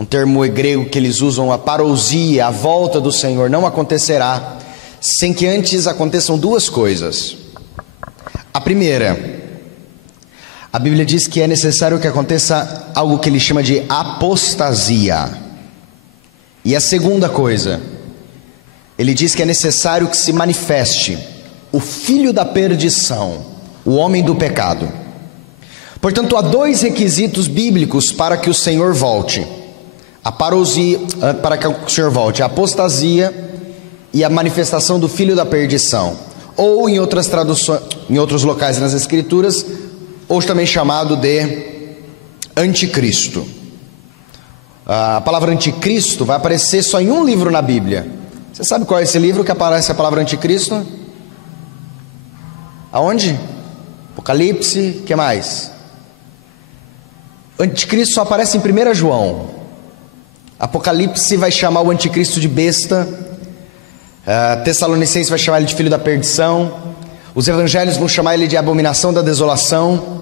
um termo grego que eles usam, a parousia, a volta do Senhor, não acontecerá sem que antes aconteçam duas coisas. A primeira, a Bíblia diz que é necessário que aconteça algo que ele chama de apostasia. E a segunda coisa, ele diz que é necessário que se manifeste o filho da perdição, o homem do pecado. Portanto, há dois requisitos bíblicos para que o Senhor volte: a parousia, para que o Senhor volte, a apostasia e a manifestação do filho da perdição, ou em outras traduções, em outros locais nas Escrituras, hoje também chamado de anticristo. A palavra anticristo vai aparecer só em um livro na Bíblia. Você sabe qual é esse livro que aparece a palavra anticristo? Aonde? Apocalipse, que mais? Anticristo só aparece em 1 João. Apocalipse vai chamar o anticristo de besta. Tessalonicenses vai chamar ele de filho da perdição. Os evangelhos vão chamar ele de abominação da desolação.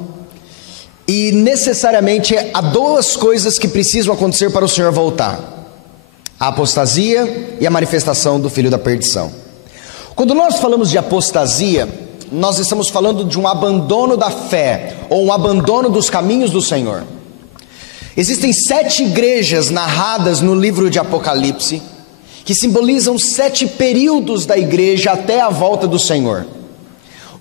E necessariamente há duas coisas que precisam acontecer para o Senhor voltar: a apostasia e a manifestação do filho da perdição. Quando nós falamos de apostasia, nós estamos falando de um abandono da fé, ou um abandono dos caminhos do Senhor. Existem 7 igrejas narradas no livro de Apocalipse, que simbolizam 7 períodos da igreja até a volta do Senhor.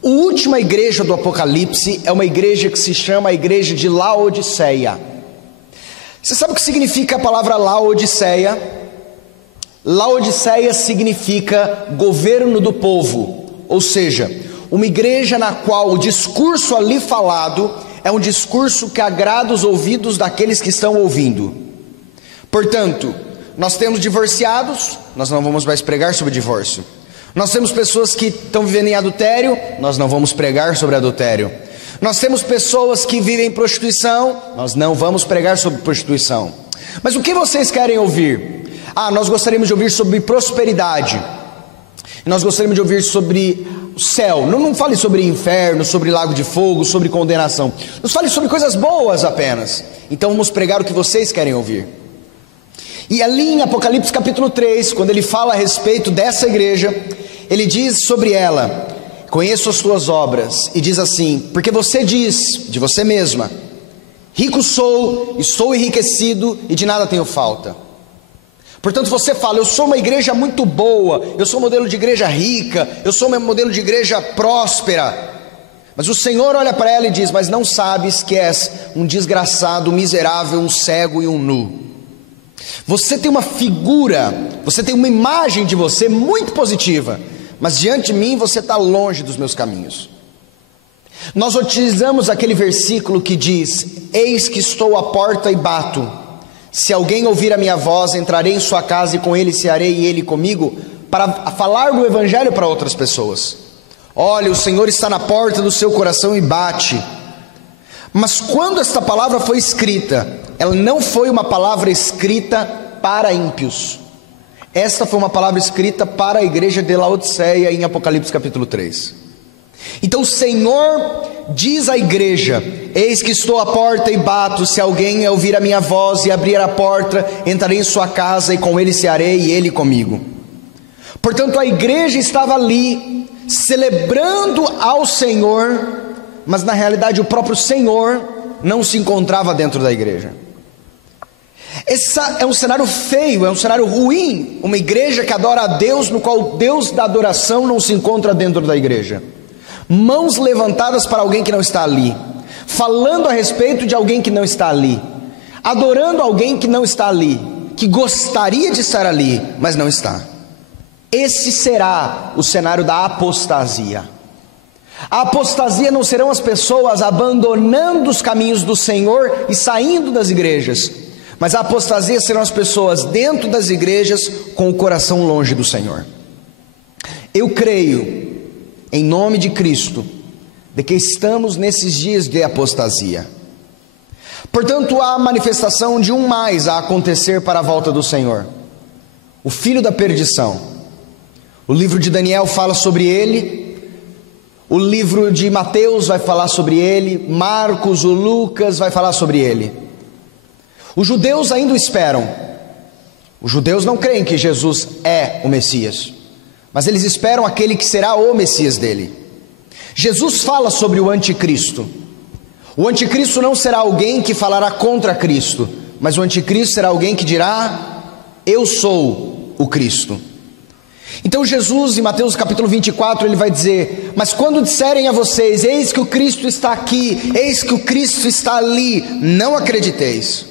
A última igreja do Apocalipse é uma igreja que se chama a igreja de Laodiceia. Você sabe o que significa a palavra Laodiceia? Laodiceia significa governo do povo, ou seja, uma igreja na qual o discurso ali falado é um discurso que agrada os ouvidos daqueles que estão ouvindo. Portanto, nós temos divorciados, nós não vamos mais pregar sobre divórcio. Nós temos pessoas que estão vivendo em adultério, nós não vamos pregar sobre adultério. Nós temos pessoas que vivem em prostituição, nós não vamos pregar sobre prostituição. Mas o que vocês querem ouvir? Nós gostaríamos de ouvir sobre prosperidade. Nós gostaríamos de ouvir sobre o céu. Não fale sobre inferno, sobre lago de fogo, sobre condenação. Nos fale sobre coisas boas apenas. Então vamos pregar o que vocês querem ouvir. E ali em Apocalipse capítulo 3, quando ele fala a respeito dessa igreja, ele diz sobre ela: conheço as tuas obras, e diz assim: porque você diz de você mesma, rico sou, estou enriquecido e de nada tenho falta. Portanto você fala: eu sou uma igreja muito boa, eu sou um modelo de igreja rica, eu sou um modelo de igreja próspera. Mas o Senhor olha para ela e diz: mas não sabes que és um desgraçado, um miserável, um cego e um nu. Você tem uma figura, você tem uma imagem de você muito positiva, mas diante de mim você está longe dos meus caminhos. Nós utilizamos aquele versículo que diz: eis que estou à porta e bato, se alguém ouvir a minha voz, entrarei em sua casa e com ele cearei e ele comigo, para falar do evangelho para outras pessoas. Olha, o Senhor está na porta do seu coração e bate. Mas quando esta palavra foi escrita, ela não foi uma palavra escrita para ímpios. Esta foi uma palavra escrita para a igreja de Laodiceia em Apocalipse capítulo 3. Então o Senhor diz à igreja: eis que estou à porta e bato, se alguém ouvir a minha voz e abrir a porta, entrarei em sua casa e com ele cearei e ele comigo. Portanto a igreja estava ali celebrando ao Senhor, mas na realidade o próprio Senhor não se encontrava dentro da igreja. Esse é um cenário feio, é um cenário ruim. Uma igreja que adora a Deus, no qual o Deus da adoração não se encontra dentro da igreja. Mãos levantadas para alguém que não está ali, falando a respeito de alguém que não está ali, adorando alguém que não está ali, que gostaria de estar ali, mas não está. Esse será o cenário da apostasia. A apostasia não serão as pessoas abandonando os caminhos do Senhor e saindo das igrejas, mas a apostasia serão as pessoas dentro das igrejas com o coração longe do Senhor. Eu creio, em nome de Cristo, de que estamos nesses dias de apostasia. Portanto, há a manifestação de um mais a acontecer para a volta do Senhor: o filho da perdição. O livro de Daniel fala sobre ele, o livro de Mateus vai falar sobre ele, Marcos, o Lucas vai falar sobre ele. Os judeus ainda o esperam. Os judeus não creem que Jesus é o Messias, mas eles esperam aquele que será o Messias dele. Jesus fala sobre o anticristo. O anticristo não será alguém que falará contra Cristo, mas o anticristo será alguém que dirá: eu sou o Cristo. Então Jesus, em Mateus capítulo 24, ele vai dizer: mas quando disserem a vocês, eis que o Cristo está aqui, eis que o Cristo está ali, não acrediteis.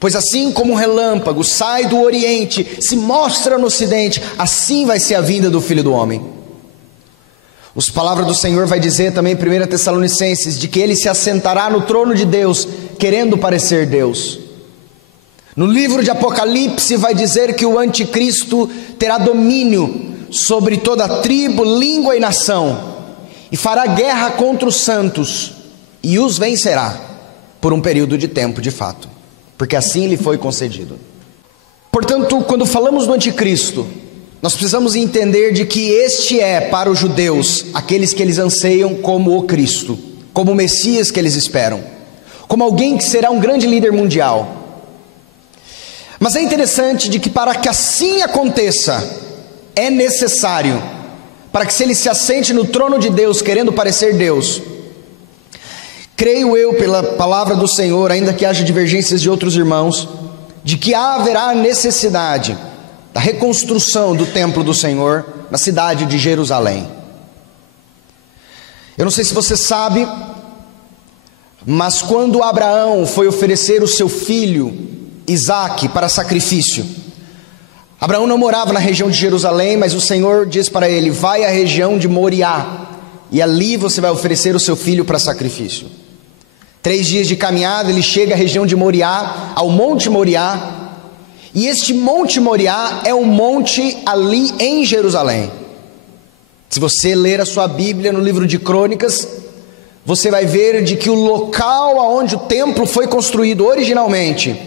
Pois assim como um relâmpago sai do oriente, se mostra no ocidente, assim vai ser a vinda do Filho do Homem. As palavras do Senhor vai dizer também em 1 Tessalonicenses, de que ele se assentará no trono de Deus, querendo parecer Deus. No livro de Apocalipse vai dizer que o anticristo terá domínio sobre toda tribo, língua e nação, e fará guerra contra os santos, e os vencerá, por um período de tempo de fato, porque assim lhe foi concedido. Portanto, quando falamos do anticristo, nós precisamos entender de que este é, para os judeus, aqueles que eles anseiam como o Cristo, como o Messias que eles esperam, como alguém que será um grande líder mundial. Mas é interessante de que para que assim aconteça, é necessário, para que se ele se assente no trono de Deus, querendo parecer Deus, creio eu pela palavra do Senhor, ainda que haja divergências de outros irmãos, de que haverá necessidade da reconstrução do templo do Senhor na cidade de Jerusalém. Eu não sei se você sabe, mas quando Abraão foi oferecer o seu filho Isaque para sacrifício, Abraão não morava na região de Jerusalém, mas o Senhor diz para ele: vai à região de Moriá, e ali você vai oferecer o seu filho para sacrifício. 3 dias de caminhada, ele chega à região de Moriá, ao Monte Moriá, e este Monte Moriá é um monte ali em Jerusalém. Se você ler a sua Bíblia no livro de Crônicas, você vai ver de que o local onde o templo foi construído originalmente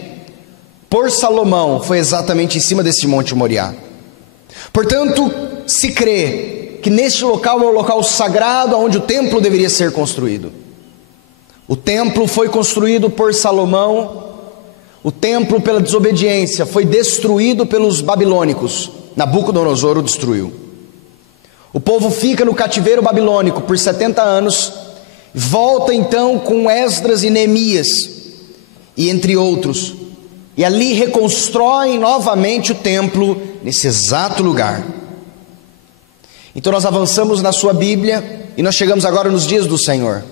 por Salomão foi exatamente em cima desse Monte Moriá. Portanto, se crê que neste local é o local sagrado onde o templo deveria ser construído. O templo foi construído por Salomão. O templo, pela desobediência, foi destruído pelos babilônicos. Nabucodonosor o destruiu. O povo fica no cativeiro babilônico por 70 anos, volta então com Esdras e Neemias, e entre outros, e ali reconstroem novamente o templo nesse exato lugar. Então nós avançamos na sua Bíblia e nós chegamos agora nos dias do Senhor.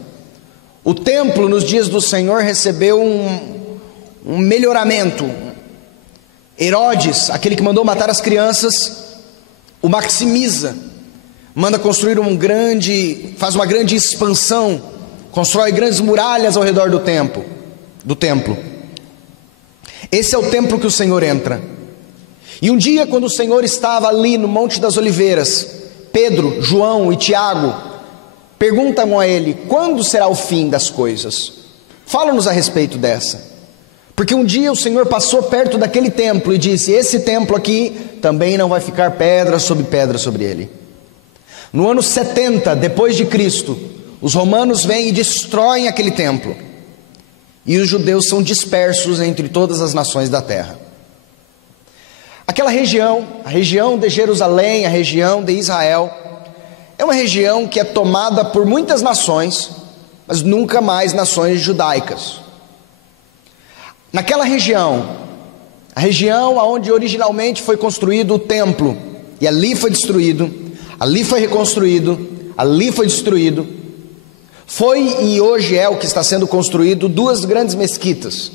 O templo nos dias do Senhor recebeu um melhoramento. Herodes, aquele que mandou matar as crianças, o maximiza, manda construir faz uma grande expansão, constrói grandes muralhas ao redor do templo. Esse é o templo que o Senhor entra. E um dia, quando o Senhor estava ali no Monte das Oliveiras, Pedro, João e Tiago perguntam a ele: quando será o fim das coisas? Fala-nos a respeito dessa. Porque um dia o Senhor passou perto daquele templo e disse: esse templo aqui também não vai ficar pedra sobre ele. No ano 70 depois de Cristo, os romanos vêm e destroem aquele templo, e os judeus são dispersos entre todas as nações da terra. Aquela região, a região de Jerusalém, a região de Israel, é uma região que é tomada por muitas nações, mas nunca mais nações judaicas. Naquela região, a região onde originalmente foi construído o templo, e ali foi destruído, ali foi reconstruído, ali foi destruído, foi e hoje é o que está sendo construído 2 grandes mesquitas.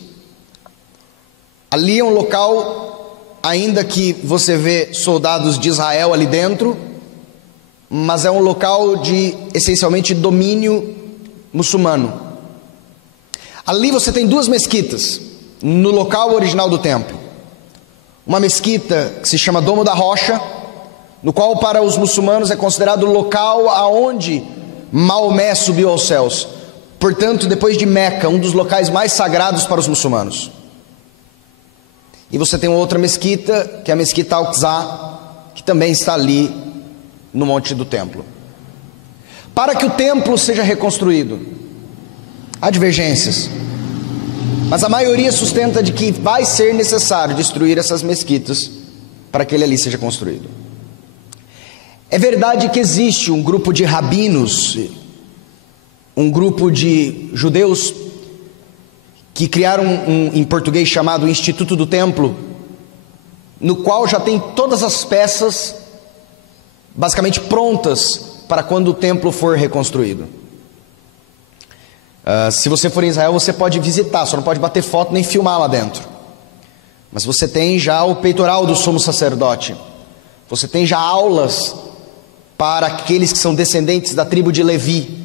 Ali é um local, ainda que você vê soldados de Israel ali dentro, mas é um local de essencialmente domínio muçulmano. Ali você tem 2 mesquitas no local original do templo. Uma mesquita que se chama Domo da Rocha, no qual para os muçulmanos é considerado o local aonde Maomé subiu aos céus. Portanto, depois de Meca, um dos locais mais sagrados para os muçulmanos. E você tem outra mesquita, que é a Mesquita Al-Aqsa, que também está ali no monte do templo. Para que o templo seja reconstruído, há divergências. Mas a maioria sustenta de que vai ser necessário destruir essas mesquitas para que ele ali seja construído. É verdade que existe um grupo de rabinos, um grupo de judeus que criaram em português chamado Instituto do Templo, no qual já tem todas as peças basicamente prontas para quando o templo for reconstruído. Se você for em Israel, você pode visitar, só não pode bater foto nem filmar lá dentro. Mas você tem já o peitoral do sumo sacerdote, você tem já aulas para aqueles que são descendentes da tribo de Levi,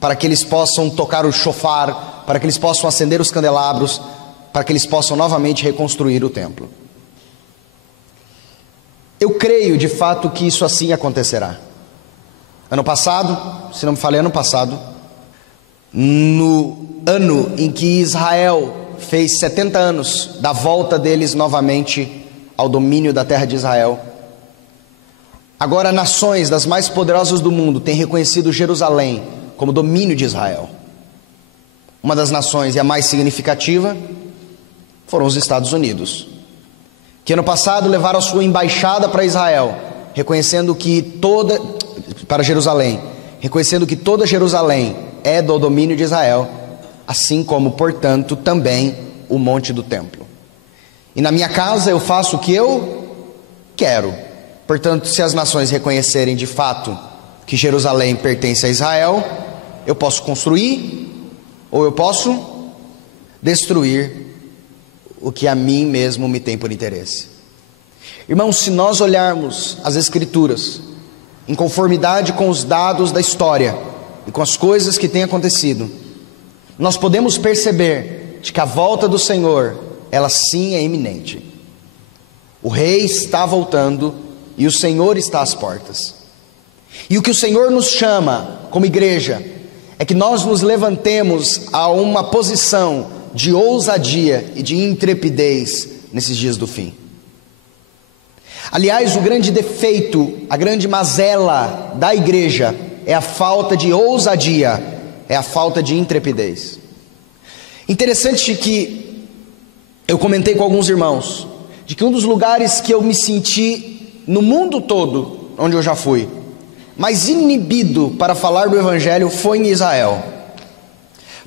para que eles possam tocar o shofar, para que eles possam acender os candelabros, para que eles possam novamente reconstruir o templo. Eu creio de fato que isso assim acontecerá. Ano passado, se não me falei, ano passado, no ano em que Israel fez 70 anos da volta deles novamente ao domínio da terra de Israel, agora nações das mais poderosas do mundo têm reconhecido Jerusalém como domínio de Israel. Uma das nações, e a mais significativa, foram os Estados Unidos, que ano passado levaram a sua embaixada para Israel, reconhecendo que para Jerusalém, reconhecendo que toda Jerusalém é do domínio de Israel, assim como, portanto, também o monte do templo. E na minha casa eu faço o que eu quero. Portanto, se as nações reconhecerem de fato que Jerusalém pertence a Israel, eu posso construir ou eu posso destruir o que a mim mesmo me tem por interesse. Irmãos, se nós olharmos as Escrituras em conformidade com os dados da história e com as coisas que têm acontecido, nós podemos perceber de que a volta do Senhor, ela sim é iminente. O Rei está voltando e o Senhor está às portas. E o que o Senhor nos chama como igreja é que nós nos levantemos a uma posição de ousadia e de intrepidez nesses dias do fim. Aliás, o grande defeito, a grande mazela da igreja é a falta de ousadia, é a falta de intrepidez. Interessante que eu comentei com alguns irmãos de que um dos lugares que eu me senti no mundo todo, onde eu já fui, mais inibido para falar do Evangelho foi em Israel,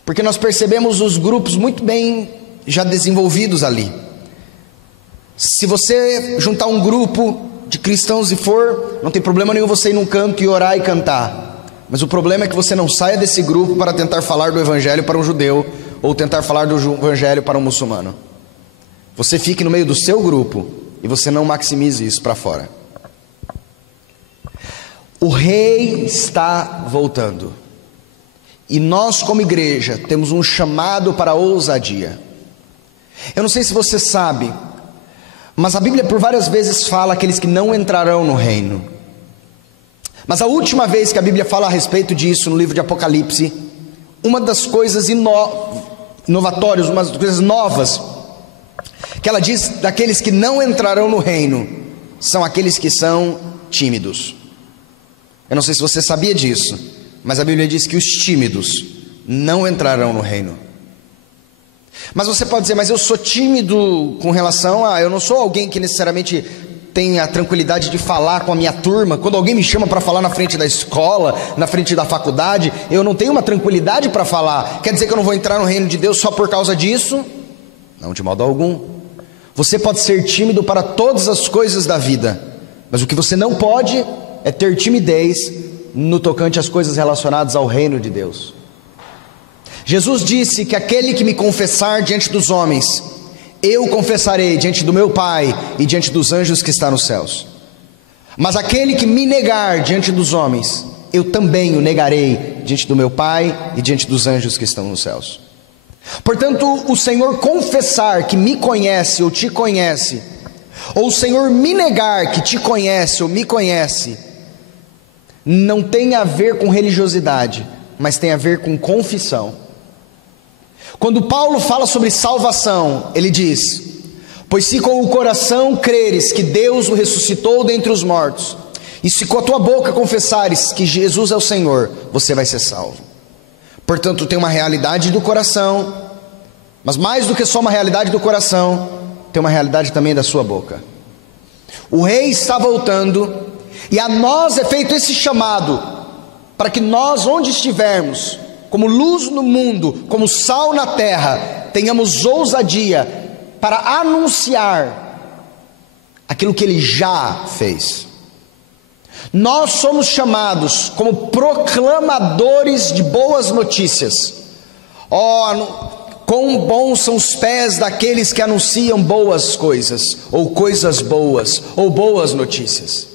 porque nós percebemos os grupos muito bem já desenvolvidos ali. Se você juntar um grupo de cristãos e for, não tem problema nenhum você ir num canto e orar e cantar, mas o problema é que você não saia desse grupo para tentar falar do Evangelho para um judeu, ou tentar falar do Evangelho para um muçulmano. Você fique no meio do seu grupo e você não maximize isso para fora. O Rei está voltando. E nós como igreja temos um chamado para a ousadia. Eu não sei se você sabe, mas a Bíblia por várias vezes fala aqueles que não entrarão no reino. Mas a última vez que a Bíblia fala a respeito disso no livro de Apocalipse, uma das coisas inovatórias, uma das coisas novas que ela diz daqueles que não entrarão no reino, são aqueles que são tímidos. Eu não sei se você sabia disso, mas a Bíblia diz que os tímidos não entrarão no reino. Mas você pode dizer, mas eu sou tímido com relação a... Eu não sou alguém que necessariamente tem a tranquilidade de falar com a minha turma. Quando alguém me chama para falar na frente da escola, na frente da faculdade, eu não tenho uma tranquilidade para falar. Quer dizer que eu não vou entrar no reino de Deus só por causa disso? Não, de modo algum. Você pode ser tímido para todas as coisas da vida, mas o que você não pode é ter timidez no tocante às coisas relacionadas ao reino de Deus. Jesus disse que aquele que me confessar diante dos homens, eu confessarei diante do meu Pai e diante dos anjos que está nos céus. Mas aquele que me negar diante dos homens, eu também o negarei diante do meu Pai e diante dos anjos que estão nos céus. Portanto, o Senhor confessar que me conhece ou te conhece, ou o Senhor me negar que te conhece ou me conhece, não tem a ver com religiosidade, mas tem a ver com confissão. Quando Paulo fala sobre salvação, ele diz: pois se com o coração creres que Deus o ressuscitou dentre os mortos, e se com a tua boca confessares que Jesus é o Senhor, você vai ser salvo. Portanto, tem uma realidade do coração Mas mais do que só uma realidade do coração, tem uma realidade também da sua boca. O rei está voltando, e a nós é feito esse chamado, para que nós, onde estivermos, como luz no mundo, como sal na terra, tenhamos ousadia para anunciar aquilo que ele já fez. Nós somos chamados como proclamadores de boas notícias. Quão bons são os pés daqueles que anunciam boas coisas, ou coisas boas, ou boas notícias.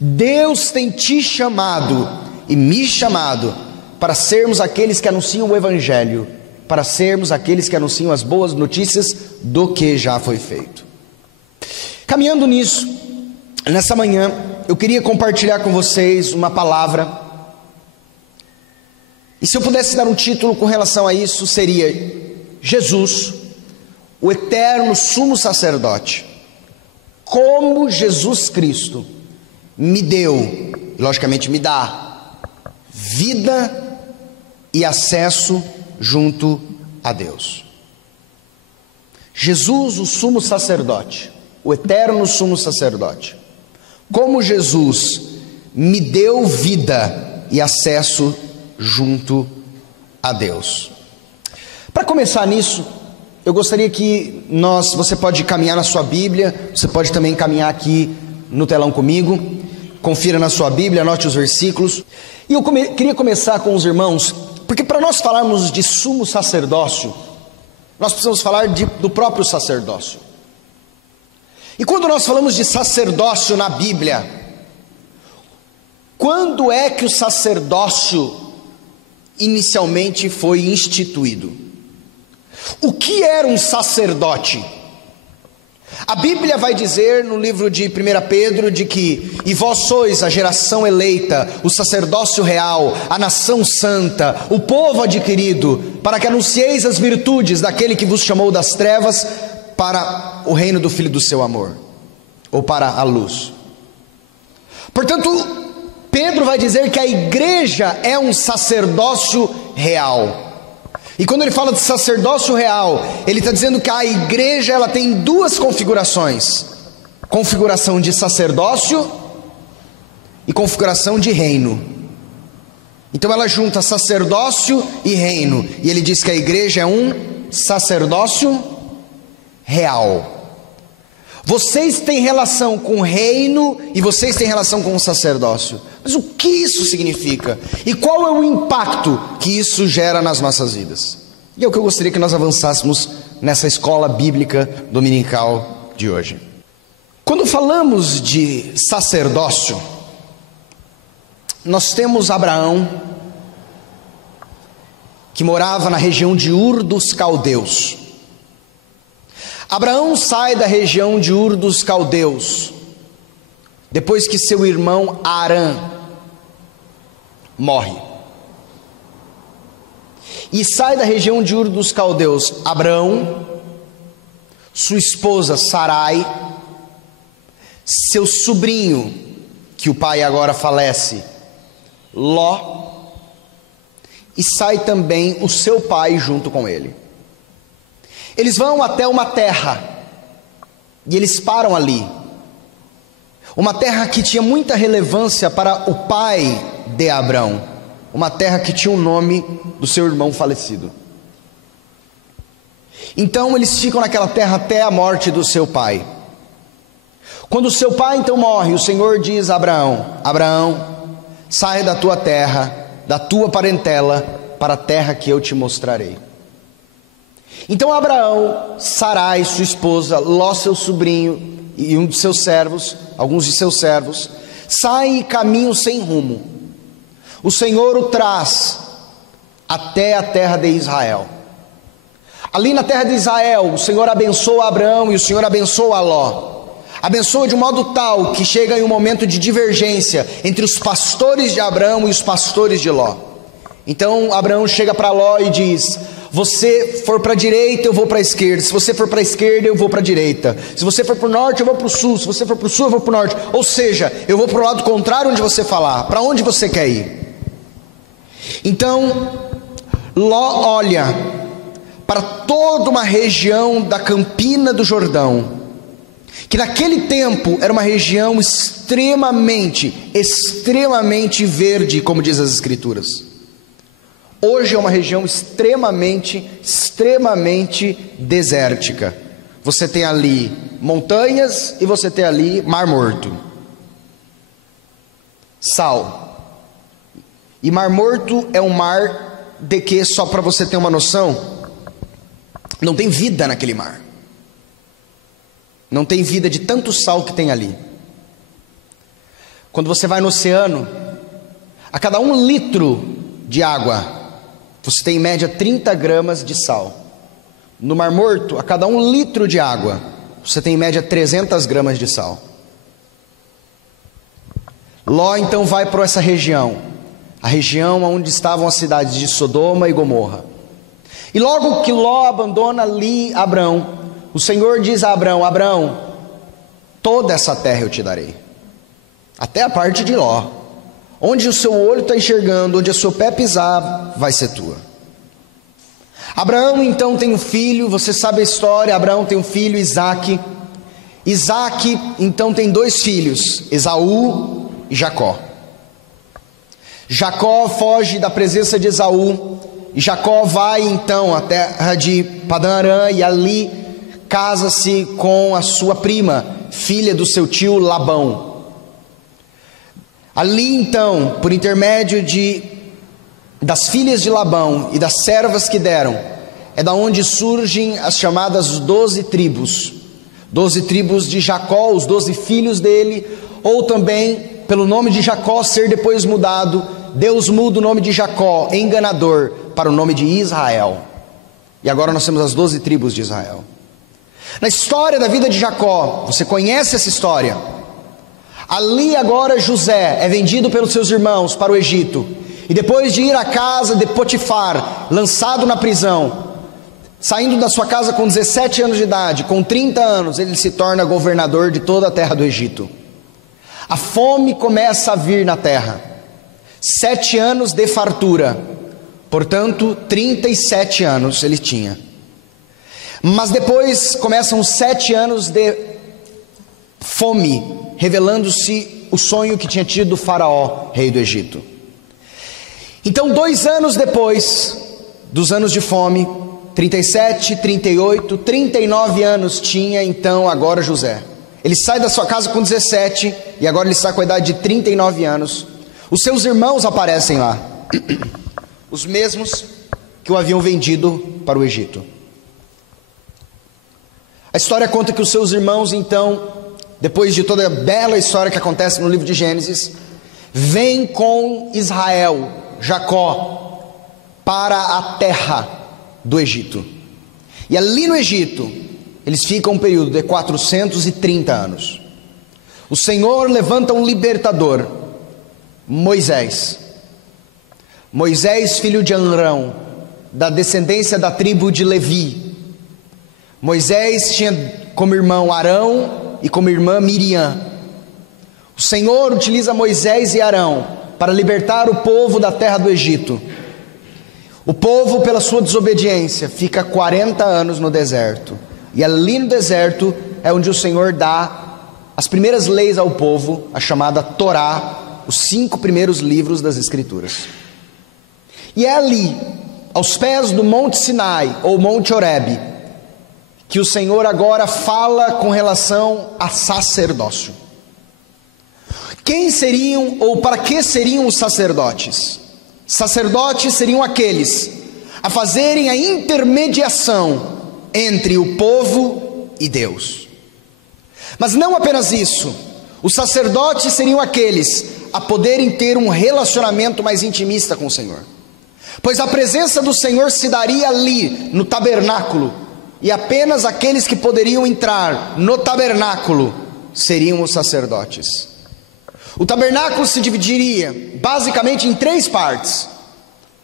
Deus tem te chamado e me chamado para sermos aqueles que anunciam o Evangelho, para sermos aqueles que anunciam as boas notícias do que já foi feito. Caminhando nisso, nessa manhã, eu queria compartilhar com vocês uma palavra, e se eu pudesse dar um título com relação a isso, seria Jesus, o eterno sumo sacerdote. Como Jesus Cristo me deu, logicamente me dá, vida e acesso junto a Deus. Jesus, o sumo sacerdote, o eterno sumo sacerdote. Como Jesus me deu vida e acesso junto a Deus. Para começar nisso, eu gostaria que você pode caminhar na sua Bíblia, você pode também caminhar aqui no telão comigo, confira na sua Bíblia, anote os versículos. E eu queria começar com os irmãos, porque para nós falarmos de sumo sacerdócio, nós precisamos falar do próprio sacerdócio. E quando nós falamos de sacerdócio na Bíblia, quando é que o sacerdócio inicialmente foi instituído? O que era um sacerdote? A Bíblia vai dizer no livro de 1 Pedro de que: e vós sois a geração eleita, o sacerdócio real, a nação santa, o povo adquirido, para que anuncieis as virtudes daquele que vos chamou das trevas para o reino do Filho do seu amor, ou para a luz. Portanto, Pedro vai dizer que a igreja é um sacerdócio real. E quando ele fala de sacerdócio real, ele está dizendo que a igreja ela tem duas configurações: configuração de sacerdócio e configuração de reino. Então ela junta sacerdócio e reino, e ele diz que a igreja é um sacerdócio real. Vocês têm relação com o reino e vocês têm relação com o sacerdócio. Mas o que isso significa? E qual é o impacto que isso gera nas nossas vidas? E é o que eu gostaria que nós avançássemos nessa escola bíblica dominical de hoje. Quando falamos de sacerdócio, nós temos Abraão, que morava na região de Ur dos Caldeus. Abraão sai da região de Ur dos Caldeus, depois que seu irmão Arã morre. E sai da região de Ur dos Caldeus Abraão, sua esposa Sarai, seu sobrinho, que o pai agora falece, Ló, e sai também o seu pai junto com ele. Eles vão até uma terra, e eles param ali, uma terra que tinha muita relevância para o pai de Abraão, uma terra que tinha o nome do seu irmão falecido. Então eles ficam naquela terra até a morte do seu pai. Quando o seu pai então morre, o Senhor diz a Abraão: Abraão, sai da tua terra, da tua parentela, para a terra que eu te mostrarei. Então Abraão, Sarai, sua esposa, Ló, seu sobrinho, e um de seus servos, alguns de seus servos, saem e caminham sem rumo. O Senhor o traz até a terra de Israel. Ali na terra de Israel, o Senhor abençoa Abraão e o Senhor abençoa Ló. Abençoa de modo tal que chega em um momento de divergência entre os pastores de Abraão e os pastores de Ló. Então Abraão chega para Ló e diz: você for para a direita, eu vou para a esquerda. Se você for para a esquerda, eu vou para a direita. Se você for para o norte, eu vou para o sul. Se você for para o sul, eu vou para o norte. Ou seja, eu vou para o lado contrário onde você falar. Para onde você quer ir? Então Ló olha para toda uma região da Campina do Jordão, que naquele tempo era uma região extremamente verde, como diz as Escrituras. Hoje é uma região extremamente desértica. Você tem ali montanhas e você tem ali Mar Morto. Sal. E Mar Morto é um mar de que, só para você ter uma noção, não tem vida naquele mar. Não tem vida de tanto sal que tem ali. Quando você vai no oceano, a cada 1 litro de água, você tem em média 30 gramas de sal. No Mar Morto, a cada 1 litro de água, você tem em média 300 gramas de sal. Ló então vai para essa região, a região onde estavam as cidades de Sodoma e Gomorra. E logo que Ló abandona ali Abrão, o Senhor diz a Abrão: Abrão, toda essa terra eu te darei, até a parte de Ló. Onde o seu olho está enxergando, onde o seu pé pisar, vai ser tua. Abraão então tem um filho, você sabe a história. Abraão tem um filho, Isaque. Isaque então tem 2 filhos, Esaú e Jacó. Jacó foge da presença de Esaú, e Jacó vai então à terra de Padã Arã, e ali casa-se com a sua prima, filha do seu tio Labão. Ali então, por intermédio das filhas de Labão e das servas que deram, é da onde surgem as chamadas 12 tribos. 12 tribos de Jacó, os 12 filhos dele, ou também pelo nome de Jacó ser depois mudado, Deus muda o nome de Jacó, enganador, para o nome de Israel. E agora nós temos as 12 tribos de Israel. Na história da vida de Jacó, você conhece essa história. Ali agora José é vendido pelos seus irmãos para o Egito, e depois de ir à casa de Potifar, lançado na prisão, saindo da sua casa com 17 anos de idade, com 30 anos, ele se torna governador de toda a terra do Egito. A fome começa a vir na terra, 7 anos de fartura, portanto 37 anos ele tinha. Mas depois começam 7 anos de fome, revelando-se o sonho que tinha tido o faraó, rei do Egito. Então 2 anos depois dos anos de fome, 37, 38, 39 anos tinha então agora José. Ele sai da sua casa com 17 e agora ele está com a idade de 39 anos. Os seus irmãos aparecem lá, os mesmos que o haviam vendido para o Egito. A história conta que os seus irmãos então, depois de toda a bela história que acontece no livro de Gênesis, vêm com Israel, Jacó, para a terra do Egito. E ali no Egito, eles ficam um período de 430 anos. O Senhor levanta um libertador, Moisés. Moisés, filho de Arão, da descendência da tribo de Levi. Moisés tinha como irmão Arão e como irmã Miriam. O Senhor utiliza Moisés e Arão para libertar o povo da terra do Egito. O povo, pela sua desobediência, fica 40 anos no deserto. E ali no deserto é onde o Senhor dá as primeiras leis ao povo, a chamada Torá, os 5 primeiros livros das Escrituras. E é ali, aos pés do Monte Sinai, ou Monte Horebe, que o Senhor agora fala com relação a sacerdócio. Quem seriam, ou para que seriam os sacerdotes? Sacerdotes seriam aqueles a fazerem a intermediação entre o povo e Deus. Mas não apenas isso, os sacerdotes seriam aqueles a poderem ter um relacionamento mais intimista com o Senhor, pois a presença do Senhor se daria ali no tabernáculo, e apenas aqueles que poderiam entrar no tabernáculo seriam os sacerdotes. O tabernáculo se dividiria basicamente em 3 partes: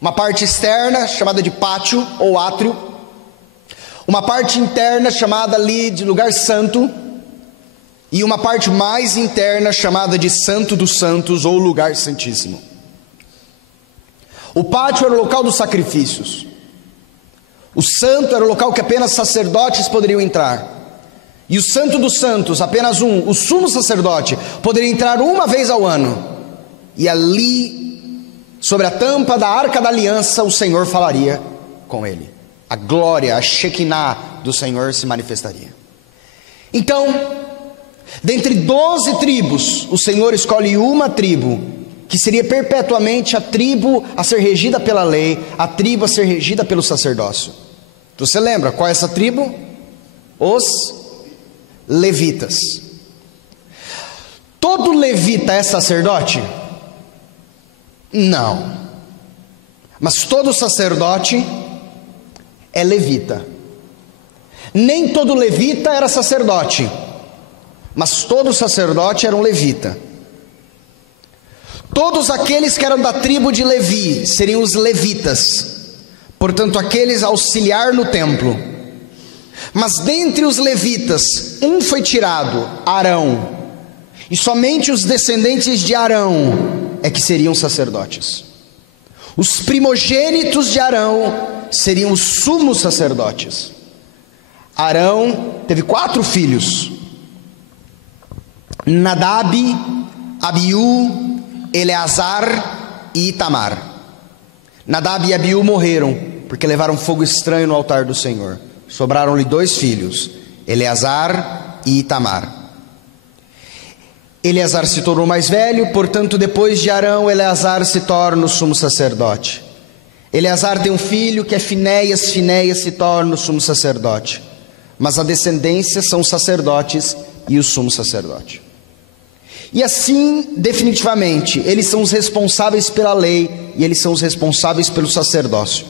uma parte externa chamada de pátio ou átrio, uma parte interna chamada ali de lugar santo, e uma parte mais interna chamada de Santo dos Santos ou lugar santíssimo. O pátio era o local dos sacrifícios. O santo era o local que apenas sacerdotes poderiam entrar. E o santo dos santos, apenas um, o sumo sacerdote, poderia entrar uma vez ao ano. E ali, sobre a tampa da arca da aliança, o Senhor falaria com ele. A glória, a Shekinah do Senhor se manifestaria. Então, dentre 12 tribos, o Senhor escolhe uma tribo, que seria perpetuamente a tribo a ser regida pela lei, a tribo a ser regida pelo sacerdócio. Você lembra qual é essa tribo? Os levitas. Todo levita é sacerdote? Não. Mas todo sacerdote é levita. Nem todo levita era sacerdote, mas todo sacerdote era um levita. Todos aqueles que eram da tribo de Levi seriam os levitas, portanto aqueles a auxiliar no templo. Mas dentre os levitas, um foi tirado, Arão, e somente os descendentes de Arão é que seriam sacerdotes. Os primogênitos de Arão seriam os sumos sacerdotes. Arão teve 4 filhos: Nadab, Abiú, Eleazar e Itamar. Nadab e Abiú morreram porque levaram fogo estranho no altar do Senhor. Sobraram-lhe 2 filhos, Eleazar e Itamar. Eleazar se tornou mais velho, portanto depois de Arão, Eleazar se torna o sumo sacerdote. Eleazar tem um filho que é Finéias, Finéias se torna o sumo sacerdote. Mas a descendência são os sacerdotes e o sumo sacerdote. E assim, definitivamente, eles são os responsáveis pela lei e eles são os responsáveis pelo sacerdócio.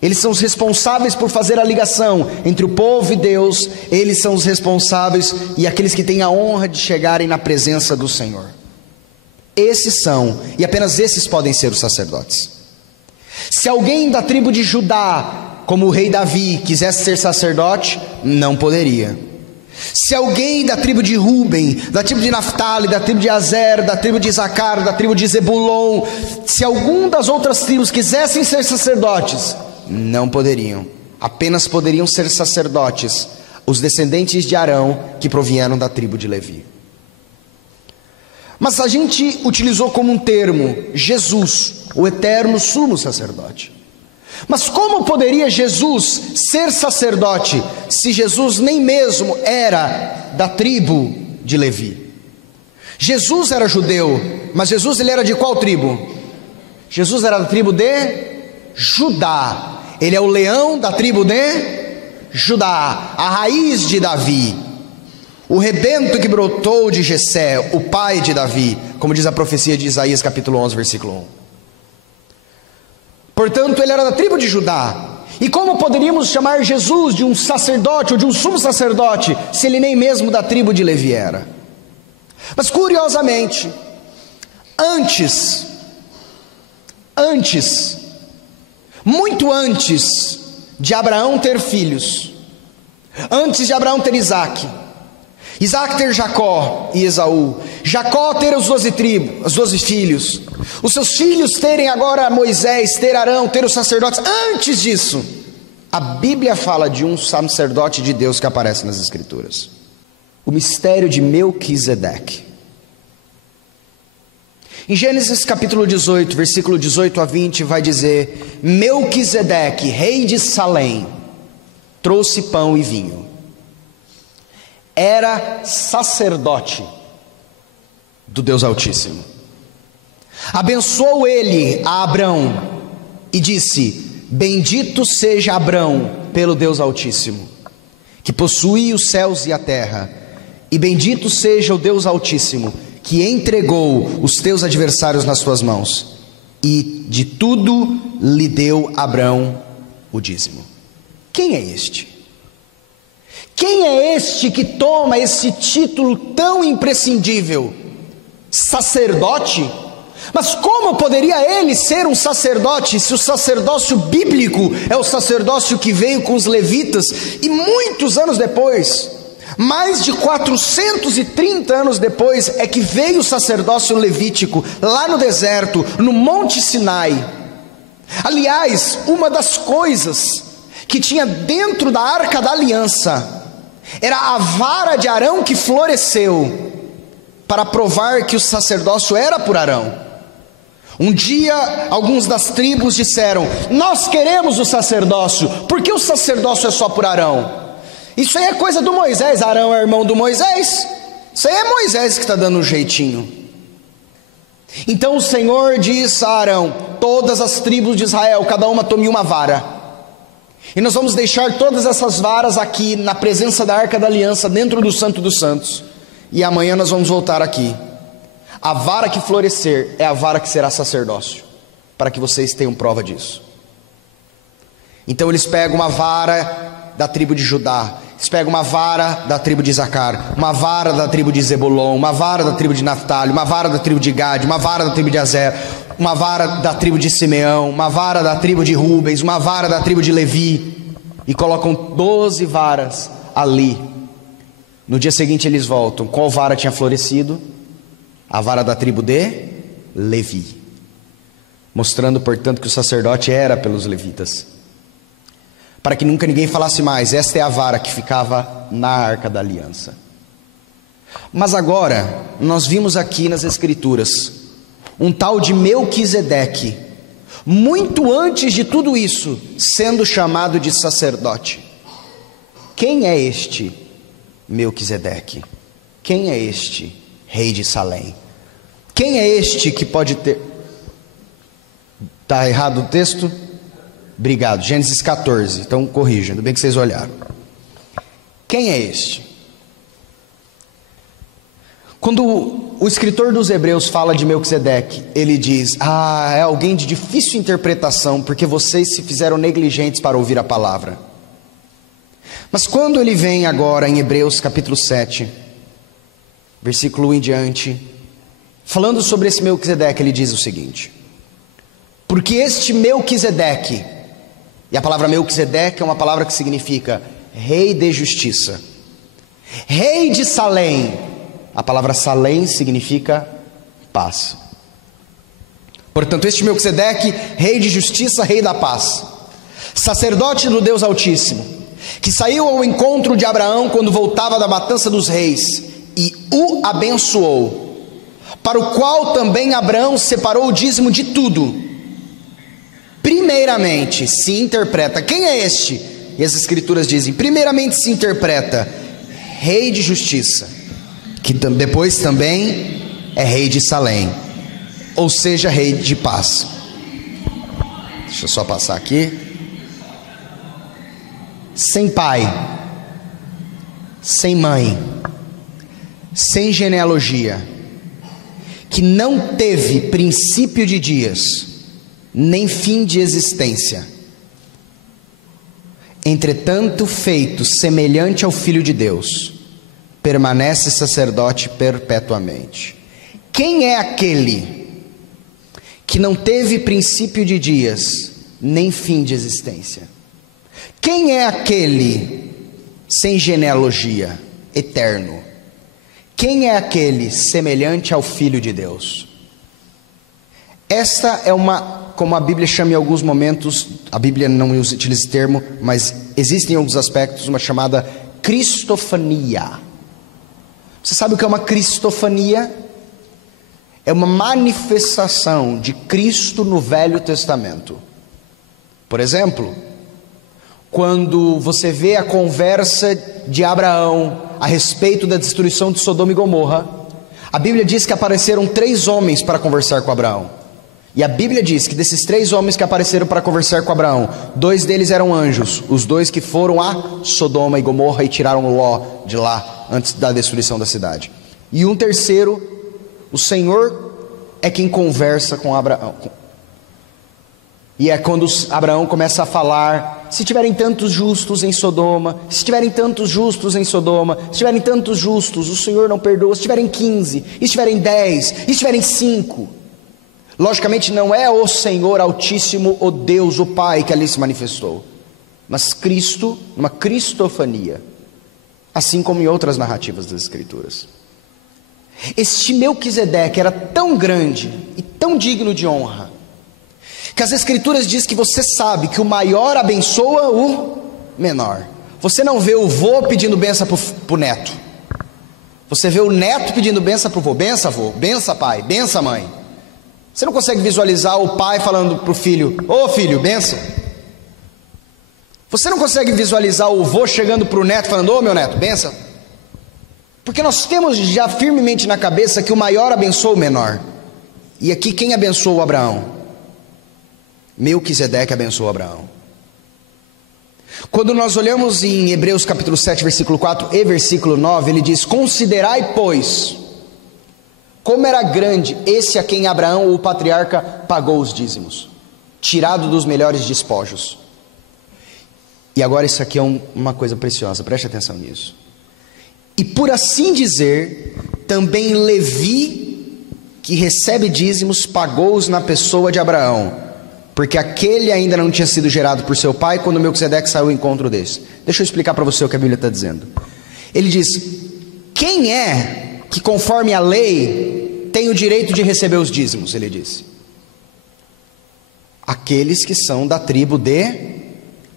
Eles são os responsáveis por fazer a ligação entre o povo e Deus. Eles são os responsáveis e aqueles que têm a honra de chegarem na presença do Senhor. Esses são, e apenas esses podem ser os sacerdotes. Se alguém da tribo de Judá, como o rei Davi, quisesse ser sacerdote, não poderia. Se alguém da tribo de Ruben, da tribo de Naftali, da tribo de Azer, da tribo de Isacar, da tribo de Zebulon, se algum das outras tribos quisessem ser sacerdotes, não poderiam. Apenas poderiam ser sacerdotes os descendentes de Arão, que provieram da tribo de Levi. Mas a gente utilizou como um termo Jesus, o eterno sumo sacerdote. Mas como poderia Jesus ser sacerdote se Jesus nem mesmo era da tribo de Levi? Jesus era judeu, mas Jesus ele era de qual tribo? Jesus era da tribo de Judá. Ele é o leão da tribo de Judá, a raiz de Davi, o rebento que brotou de Jessé, o pai de Davi, como diz a profecia de Isaías capítulo 11, versículo 1. Portanto, ele era da tribo de Judá. E como poderíamos chamar Jesus de um sacerdote ou de um sumo sacerdote, se ele nem mesmo da tribo de Levi era? Mas curiosamente, muito antes de Abraão ter filhos, antes de Abraão ter Isaac ter Jacó e Esaú, Jacó ter os 12 tribos, os 12 filhos, os seus filhos terem agora Moisés, ter Arão, ter os sacerdotes. Antes disso, a Bíblia fala de um sacerdote de Deus que aparece nas Escrituras, o mistério de Melquisedeque. Em Gênesis capítulo 18, versículo 18 a 20, vai dizer: Melquisedeque, rei de Salém, trouxe pão e vinho. Era sacerdote do Deus Altíssimo. Abençoou ele a Abrão e disse: bendito seja Abrão pelo Deus Altíssimo, que possui os céus e a terra, e bendito seja o Deus Altíssimo, que entregou os teus adversários nas tuas mãos, e de tudo lhe deu Abrão o dízimo. Quem é este? Quem é este que toma esse título tão imprescindível? Sacerdote? Mas como poderia ele ser um sacerdote, se o sacerdócio bíblico é o sacerdócio que veio com os levitas, e muitos anos depois, mais de 430 anos depois, é que veio o sacerdócio levítico, lá no deserto, no Monte Sinai. Aliás, uma das coisas que tinha dentro da Arca da Aliança era a vara de Arão que floresceu, para provar que o sacerdócio era por Arão. Um dia, alguns das tribos disseram: nós queremos o sacerdócio, porque o sacerdócio é só por Arão. Isso aí é coisa do Moisés, Arão é irmão do Moisés, isso aí é Moisés que está dando um jeitinho. Então o Senhor diz a Arão: todas as tribos de Israel, cada uma tome uma vara, e nós vamos deixar todas essas varas aqui na presença da Arca da Aliança, dentro do Santo dos Santos, e amanhã nós vamos voltar aqui. A vara que florescer é a vara que será sacerdócio, para que vocês tenham prova disso. Então eles pegam uma vara da tribo de Judá, eles pegam uma vara da tribo de Isacar, uma vara da tribo de Zebulon, uma vara da tribo de Naftali, uma vara da tribo de Gade, uma vara da tribo de Azer, uma vara da tribo de Simeão, uma vara da tribo de Rubens, uma vara da tribo de Levi, e colocam 12 varas ali. No dia seguinte eles voltam. Qual vara tinha florescido? A vara da tribo de Levi, mostrando, portanto, que o sacerdote era pelos levitas, para que nunca ninguém falasse mais: esta é a vara que ficava na Arca da Aliança. Mas agora, nós vimos aqui nas Escrituras um tal de Melquisedeque, muito antes de tudo isso, sendo chamado de sacerdote. Quem é este Melquisedeque? Quem é este rei de Salém? Quem é este que pode ter... Está errado o texto? Obrigado, Gênesis 14, então corrija, ainda bem que vocês olharam. Quem é este? Quando o escritor dos Hebreus fala de Melquisedeque, ele diz: é alguém de difícil interpretação, porque vocês se fizeram negligentes para ouvir a palavra. Mas quando ele vem agora em Hebreus capítulo 7, versículo 1 em diante, falando sobre esse Melquisedeque, ele diz o seguinte: porque este Melquisedeque, e a palavra Melquisedeque é uma palavra que significa rei de justiça, rei de Salém. A palavra Salém significa paz. Portanto, este Melquisedeque, rei de justiça, rei da paz, sacerdote do Deus Altíssimo, que saiu ao encontro de Abraão quando voltava da matança dos reis e o abençoou, para o qual também Abraão separou o dízimo de tudo. Primeiramente se interpreta, quem é este? E as Escrituras dizem: primeiramente se interpreta rei de justiça, que depois também é rei de Salém, ou seja, rei de paz. Deixa eu só passar aqui. Sem pai, sem mãe, sem genealogia, que não teve princípio de dias, nem fim de existência, entretanto feito semelhante ao Filho de Deus, permanece sacerdote perpetuamente. Quem é aquele que não teve princípio de dias, nem fim de existência? Quem é aquele sem genealogia, eterno? Quem é aquele semelhante ao Filho de Deus? Esta é uma, como a Bíblia chama em alguns momentos, a Bíblia não utiliza esse termo, mas existem alguns aspectos, uma chamada cristofania. Você sabe o que é uma cristofania? É uma manifestação de Cristo no Velho Testamento. Por exemplo, quando você vê a conversa de Abraão a respeito da destruição de Sodoma e Gomorra, a Bíblia diz que apareceram 3 homens para conversar com Abraão. E a Bíblia diz que desses 3 homens que apareceram para conversar com Abraão, 2 deles eram anjos, os 2 que foram a Sodoma e Gomorra e tiraram Ló de lá antes da destruição da cidade. E um terceiro, o Senhor é quem conversa com Abraão. E é quando Abraão começa a falar: se tiverem tantos justos em Sodoma, se tiverem tantos justos em Sodoma, se tiverem tantos justos, o Senhor não perdoa. Se tiverem 15, e se tiverem 10, e se tiverem 5. Logicamente não é o Senhor Altíssimo, o Deus, o Pai que ali se manifestou, mas Cristo, uma cristofania, assim como em outras narrativas das Escrituras. Este Melquisedeque era tão grande e tão digno de honra, que as Escrituras dizem que você sabe que o maior abençoa o menor. Você não vê o vô pedindo bênção pro neto. Você vê o neto pedindo bênção pro vô. Bença, vô, bença, pai, bença, mãe. Você não consegue visualizar o pai falando pro filho: ô filho, benção. Você não consegue visualizar o vô chegando pro neto falando: ô meu neto, benção. Porque nós temos já firmemente na cabeça que o maior abençoa o menor. E aqui quem abençoou Abraão? Melquisedeque abençoou Abraão. Quando nós olhamos em Hebreus capítulo 7, versículo 4 e versículo 9, ele diz: considerai, pois, como era grande esse a quem Abraão, o patriarca, pagou os dízimos, tirado dos melhores despojos. E agora isso aqui é uma coisa preciosa, preste atenção nisso. E por assim dizer, também Levi, que recebe dízimos, pagou-os na pessoa de Abraão, porque aquele ainda não tinha sido gerado por seu pai quando Melquisedeque saiu ao encontro desse. Deixa eu explicar para você o que a Bíblia está dizendo. Ele diz: quem é que conforme a lei tem o direito de receber os dízimos? Ele disse: aqueles que são da tribo de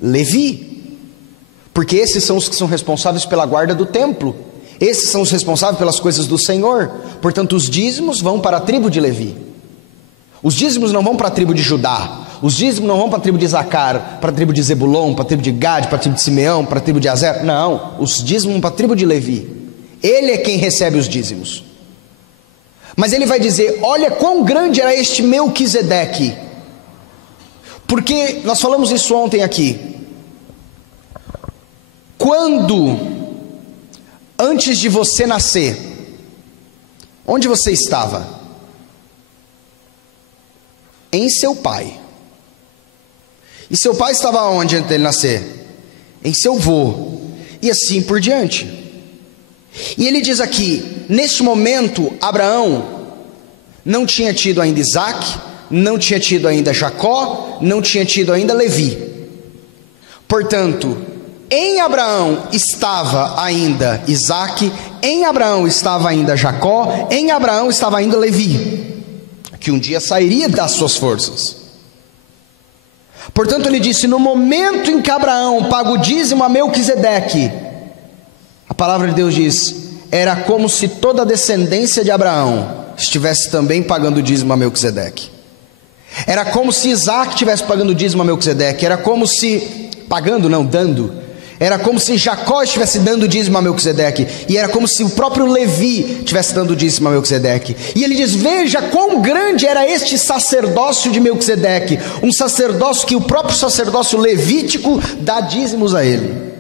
Levi, porque esses são os que são responsáveis pela guarda do templo, esses são os responsáveis pelas coisas do Senhor. Portanto, os dízimos vão para a tribo de Levi. Os dízimos não vão para a tribo de Judá. Os dízimos não vão para a tribo de Zacar, para a tribo de Zebulon, para a tribo de Gade, para a tribo de Simeão, para a tribo de Azer. Não, os dízimos vão para a tribo de Levi. Ele é quem recebe os dízimos. Mas ele vai dizer: olha quão grande era este Melquisedeque. Porque nós falamos isso ontem aqui. Quando, antes de você nascer, onde você estava? Em seu pai. E seu pai estava onde antes dele nascer? Em seu vô. E assim por diante. E ele diz aqui: neste momento Abraão não tinha tido ainda Isaac, não tinha tido ainda Jacó, não tinha tido ainda Levi. Portanto, em Abraão estava ainda Isaac, em Abraão estava ainda Jacó, em Abraão estava ainda Levi, que um dia sairia das suas forças. Portanto, ele disse: no momento em que Abraão paga o dízimo a Melquisedeque, a palavra de Deus diz, era como se toda a descendência de Abraão estivesse também pagando o dízimo a Melquisedeque. Era como se Isaac estivesse pagando o dízimo a Melquisedeque. Era como se, pagando não, dando. Era como se Jacó estivesse dando o dízimo a Melquisedeque. E era como se o próprio Levi estivesse dando o dízimo a Melquisedeque. E ele diz: veja quão grande era este sacerdócio de Melquisedeque. Um sacerdócio que o próprio sacerdócio levítico dá dízimos a ele.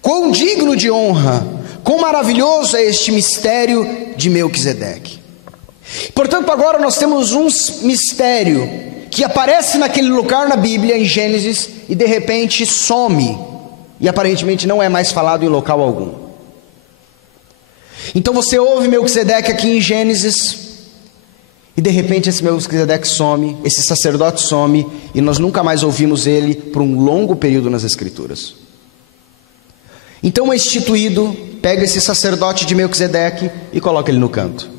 Quão digno de honra, quão maravilhoso é este mistério de Melquisedeque. Portanto, agora nós temos um mistério que aparece naquele lugar na Bíblia, em Gênesis, e de repente some, e aparentemente não é mais falado em local algum. Então você ouve Melquisedeque aqui em Gênesis, e de repente esse Melquisedeque some, esse sacerdote some, e nós nunca mais ouvimos ele por um longo período nas Escrituras. Então é instituído, pega esse sacerdote de Melquisedeque e coloca ele no canto.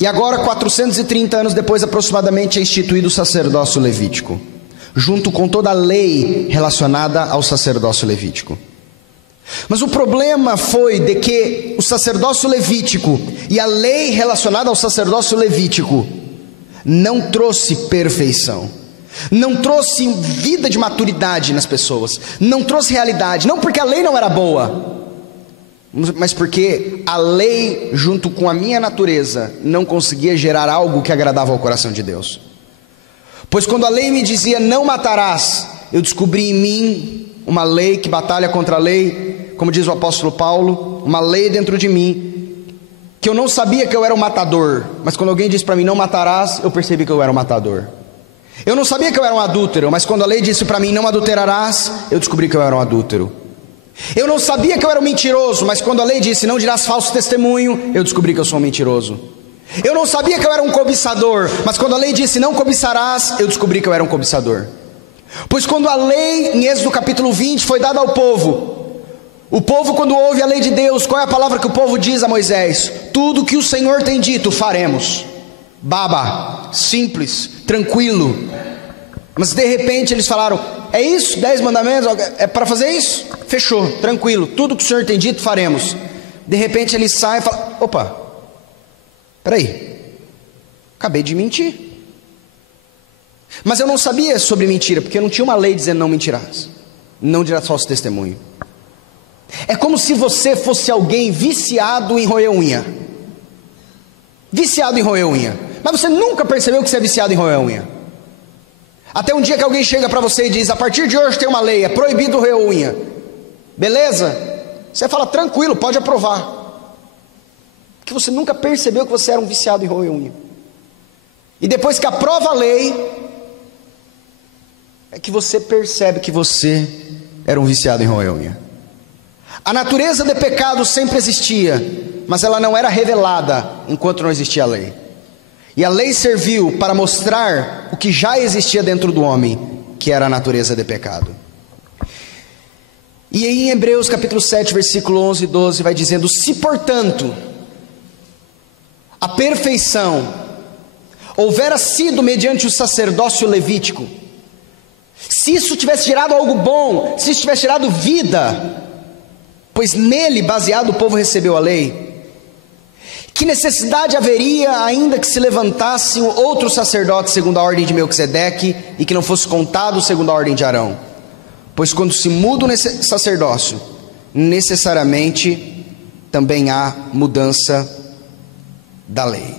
E agora, 430 anos depois aproximadamente, é instituído o sacerdócio levítico, junto com toda a lei relacionada ao sacerdócio levítico. Mas o problema foi de que o sacerdócio levítico e a lei relacionada ao sacerdócio levítico não trouxe perfeição, não trouxe vida de maturidade nas pessoas, não trouxe realidade, não porque a lei não era boa, mas porque a lei junto com a minha natureza não conseguia gerar algo que agradava ao coração de Deus. Pois quando a lei me dizia não matarás, eu descobri em mim uma lei que batalha contra a lei, como diz o apóstolo Paulo, uma lei dentro de mim, que eu não sabia que eu era um matador, mas quando alguém disse para mim não matarás, eu percebi que eu era um matador. Eu não sabia que eu era um adúltero, mas quando a lei disse para mim não adulterarás, eu descobri que eu era um adúltero. Eu não sabia que eu era um mentiroso, mas quando a lei disse não dirás falso testemunho, eu descobri que eu sou um mentiroso. Eu não sabia que eu era um cobiçador, mas quando a lei disse não cobiçarás, eu descobri que eu era um cobiçador. Pois quando a lei, em Êxodo capítulo 20, foi dada ao povo, o povo quando ouve a lei de Deus, qual é a palavra que o povo diz a Moisés? Tudo que o Senhor tem dito, faremos. Baba, simples, tranquilo. Mas de repente eles falaram, é isso, 10 mandamentos, é para fazer isso? Fechou, tranquilo, tudo que o Senhor tem dito faremos. De repente ele sai e fala: opa, peraí, acabei de mentir. Mas eu não sabia sobre mentira, porque não tinha uma lei dizendo não mentirás, não dirás falso testemunho. É como se você fosse alguém viciado em roer unha. Viciado em roer unha. Mas você nunca percebeu que você é viciado em roer unha. Até um dia que alguém chega para você e diz: a partir de hoje tem uma lei, é proibido roer unha. Beleza? Você fala: tranquilo, pode aprovar. Porque você nunca percebeu que você era um viciado em roer unha. E depois que aprova a lei, é que você percebe que você era um viciado em roer unha. A natureza de pecado sempre existia, mas ela não era revelada enquanto não existia a lei. E a lei serviu para mostrar o que já existia dentro do homem, que era a natureza de pecado. E aí em Hebreus capítulo 7, versículo 11 e 12 vai dizendo: se portanto a perfeição houvera sido mediante o sacerdócio levítico, se isso tivesse gerado algo bom, se isso tivesse gerado vida, pois nele baseado o povo recebeu a lei, que necessidade haveria ainda que se levantasse outro sacerdote segundo a ordem de Melquisedeque, e que não fosse contado segundo a ordem de Arão? Pois quando se muda o sacerdócio, necessariamente também há mudança da lei.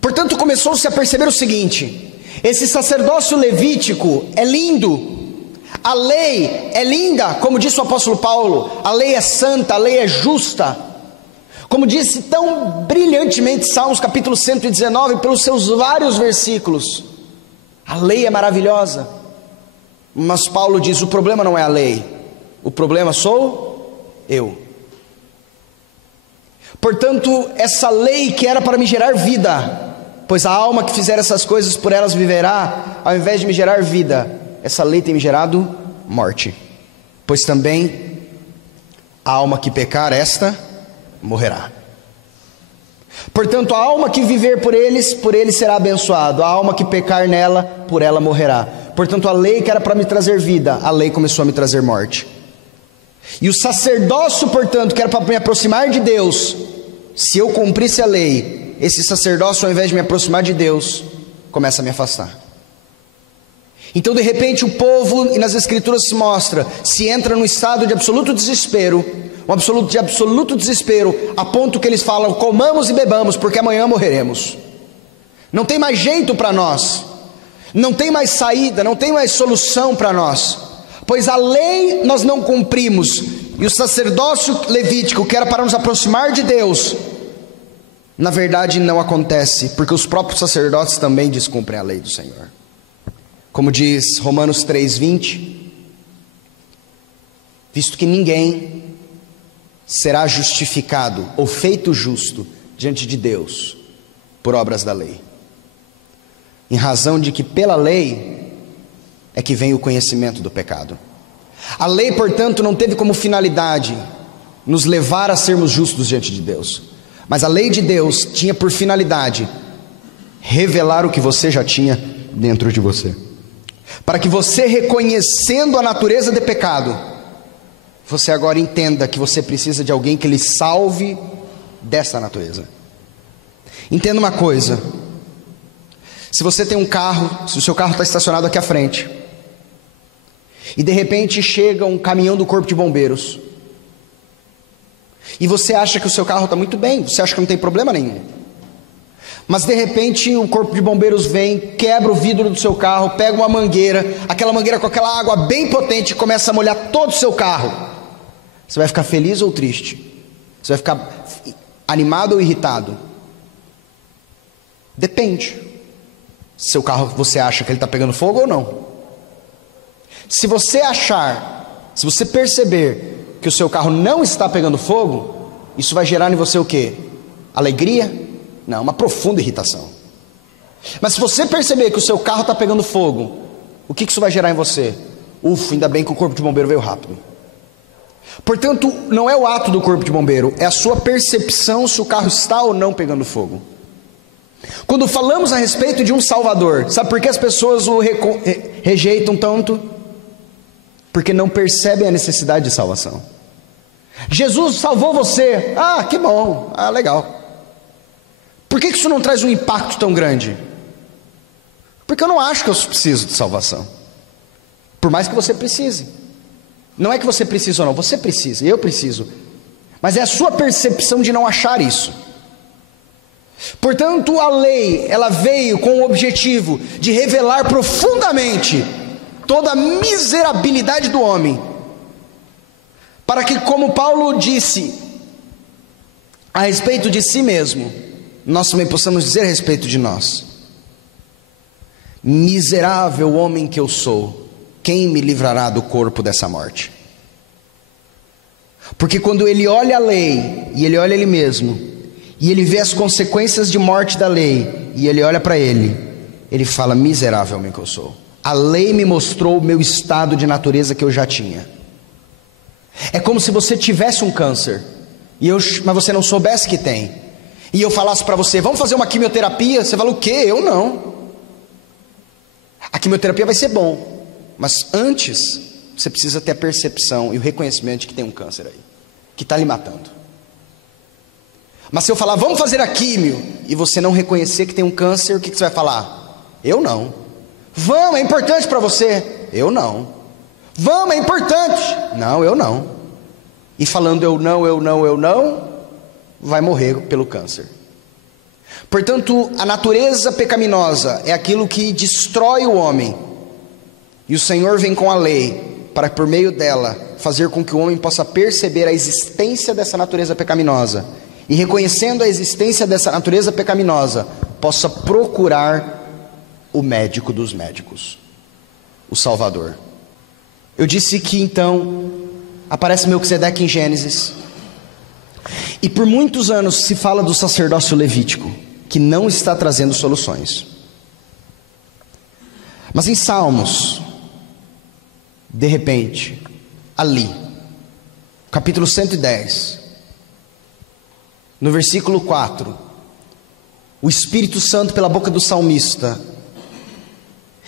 Portanto, começou-se a perceber o seguinte: esse sacerdócio levítico é lindo, a lei é linda, como disse o apóstolo Paulo, a lei é santa, a lei é justa. Como disse tão brilhantemente Salmos capítulo 119, pelos seus vários versículos, a lei é maravilhosa. Mas Paulo diz: o problema não é a lei, o problema sou eu. Portanto, essa lei que era para me gerar vida, pois a alma que fizer essas coisas por elas viverá, ao invés de me gerar vida, essa lei tem me gerado morte. Pois também a alma que pecar, esta morrerá. Portanto, a alma que viver por eles será abençoado. A alma que pecar nela, por ela morrerá. Portanto, a lei que era para me trazer vida, a lei começou a me trazer morte. E o sacerdócio, portanto, que era para me aproximar de Deus, se eu cumprisse a lei, esse sacerdócio, ao invés de me aproximar de Deus, começa a me afastar. Então, de repente, o povo, e nas escrituras se mostra, se entra num estado de absoluto desespero, absoluto desespero, a ponto que eles falam: comamos e bebamos, porque amanhã morreremos. Não tem mais jeito para nós, não tem mais saída, não tem mais solução para nós, pois a lei nós não cumprimos, e o sacerdócio levítico, que era para nos aproximar de Deus, na verdade não acontece, porque os próprios sacerdotes também descumprem a lei do Senhor. Como diz Romanos 3:20, visto que ninguém será justificado ou feito justo diante de Deus por obras da lei, em razão de que pela lei é que vem o conhecimento do pecado. A lei, portanto, não teve como finalidade nos levar a sermos justos diante de Deus, mas a lei de Deus tinha por finalidade revelar o que você já tinha dentro de você, para que você, reconhecendo a natureza de pecado, você agora entenda que você precisa de alguém que lhe salve dessa natureza. Entenda uma coisa: se você tem um carro, se o seu carro está estacionado aqui à frente, e de repente chega um caminhão do corpo de bombeiros, e você acha que o seu carro está muito bem, você acha que não tem problema nenhum, mas de repente o corpo de bombeiros vem, quebra o vidro do seu carro, pega uma mangueira, aquela mangueira com aquela água bem potente, começa a molhar todo o seu carro. Você vai ficar feliz ou triste? Você vai ficar animado ou irritado? Depende. Seu carro, você acha que ele está pegando fogo ou não? Se você achar, se você perceber que o seu carro não está pegando fogo, isso vai gerar em você o quê? Alegria? Não, uma profunda irritação. Mas se você perceber que o seu carro está pegando fogo, o que isso vai gerar em você? Ufa, ainda bem que o corpo de bombeiro veio rápido. Portanto, não é o ato do corpo de bombeiro, é a sua percepção se o carro está ou não pegando fogo. Quando falamos a respeito de um Salvador, sabe por que as pessoas o rejeitam tanto? Porque não percebem a necessidade de salvação. Jesus salvou você. Ah, que bom. Ah, legal. Por que isso não traz um impacto tão grande? Porque eu não acho que eu preciso de salvação. Por mais que você precise. Não é que você precisa ou não, você precisa, eu preciso. Mas é a sua percepção de não achar isso. Portanto, a lei, ela veio com o objetivo de revelar profundamente toda a miserabilidade do homem, para que, como Paulo disse a respeito de si mesmo, nós também possamos dizer a respeito de nós: miserável homem que eu sou, quem me livrará do corpo dessa morte? Porque quando ele olha a lei, e ele olha ele mesmo, e ele vê as consequências de morte da lei, e ele olha para ele fala: miserável homem que eu sou. A lei me mostrou o meu estado de natureza que eu já tinha. É como se você tivesse um câncer, mas você não soubesse que tem, e eu falasse para você: vamos fazer uma quimioterapia. Você fala: o quê? Eu não. A quimioterapia vai ser bom, mas antes você precisa ter a percepção e o reconhecimento de que tem um câncer aí, que está lhe matando. Mas se eu falar: vamos fazer a químio, e você não reconhecer que tem um câncer, o que você vai falar? Eu não. Vamos, é importante para você? Eu não. Vamos, é importante? Não, eu não. E falando eu não, vai morrer pelo câncer. Portanto, a natureza pecaminosa é aquilo que destrói o homem, e o Senhor vem com a lei para, por meio dela, fazer com que o homem possa perceber a existência dessa natureza pecaminosa, e reconhecendo a existência dessa natureza pecaminosa, possa procurar o médico dos médicos, o Salvador. Eu disse que então aparece Melquisedeque em Gênesis, e por muitos anos se fala do sacerdócio levítico, que não está trazendo soluções. Mas em Salmos, de repente, ali, capítulo 110, no versículo 4, o Espírito Santo, pela boca do salmista,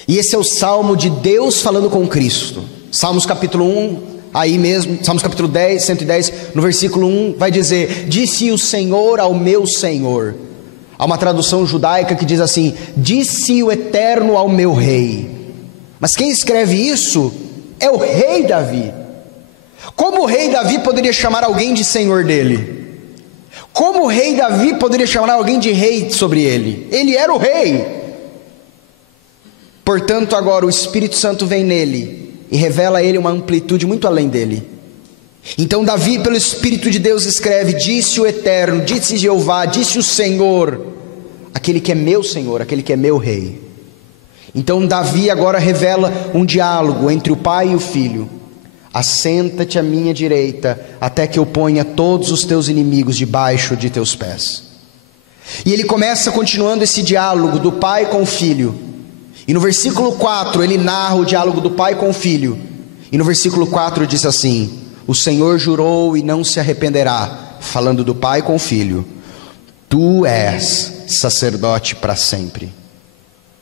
e esse é o salmo de Deus falando com Cristo. Salmos capítulo 1, aí mesmo, Salmos capítulo 10, 110, no versículo 1, vai dizer: disse o Senhor ao meu Senhor. Há uma tradução judaica que diz assim: disse o Eterno ao meu rei. Mas quem escreve isso é o rei Davi. Como o rei Davi poderia chamar alguém de senhor dele? Como o rei Davi poderia chamar alguém de rei sobre ele? Ele era o rei. Portanto, agora o Espírito Santo vem nele e revela a ele uma amplitude muito além dele. Então Davi, pelo Espírito de Deus, escreve: disse o Eterno, disse Jeová, disse o Senhor, aquele que é meu Senhor, aquele que é meu rei. Então Davi agora revela um diálogo entre o pai e o filho: assenta-te à minha direita, até que eu ponha todos os teus inimigos debaixo de teus pés. E ele começa continuando esse diálogo do pai com o filho, e no versículo 4 ele narra o diálogo do pai com o filho, e no versículo 4 diz assim: o Senhor jurou e não se arrependerá, falando do pai com o filho: tu és sacerdote para sempre,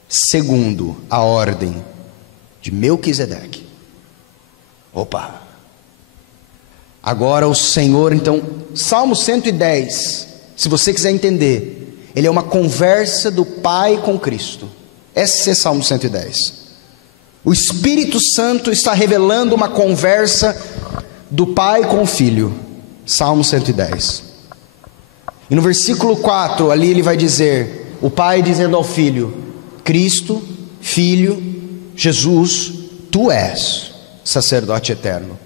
segundo a ordem de Melquisedeque. Opa! Agora o Senhor, então, Salmo 110, se você quiser entender, ele é uma conversa do Pai com Cristo. Esse é Salmo 110. O Espírito Santo está revelando uma conversa do Pai com o Filho. Salmo 110. E no versículo 4, ali ele vai dizer, o Pai dizendo ao Filho: Cristo, Filho, Jesus, tu és sacerdote eterno.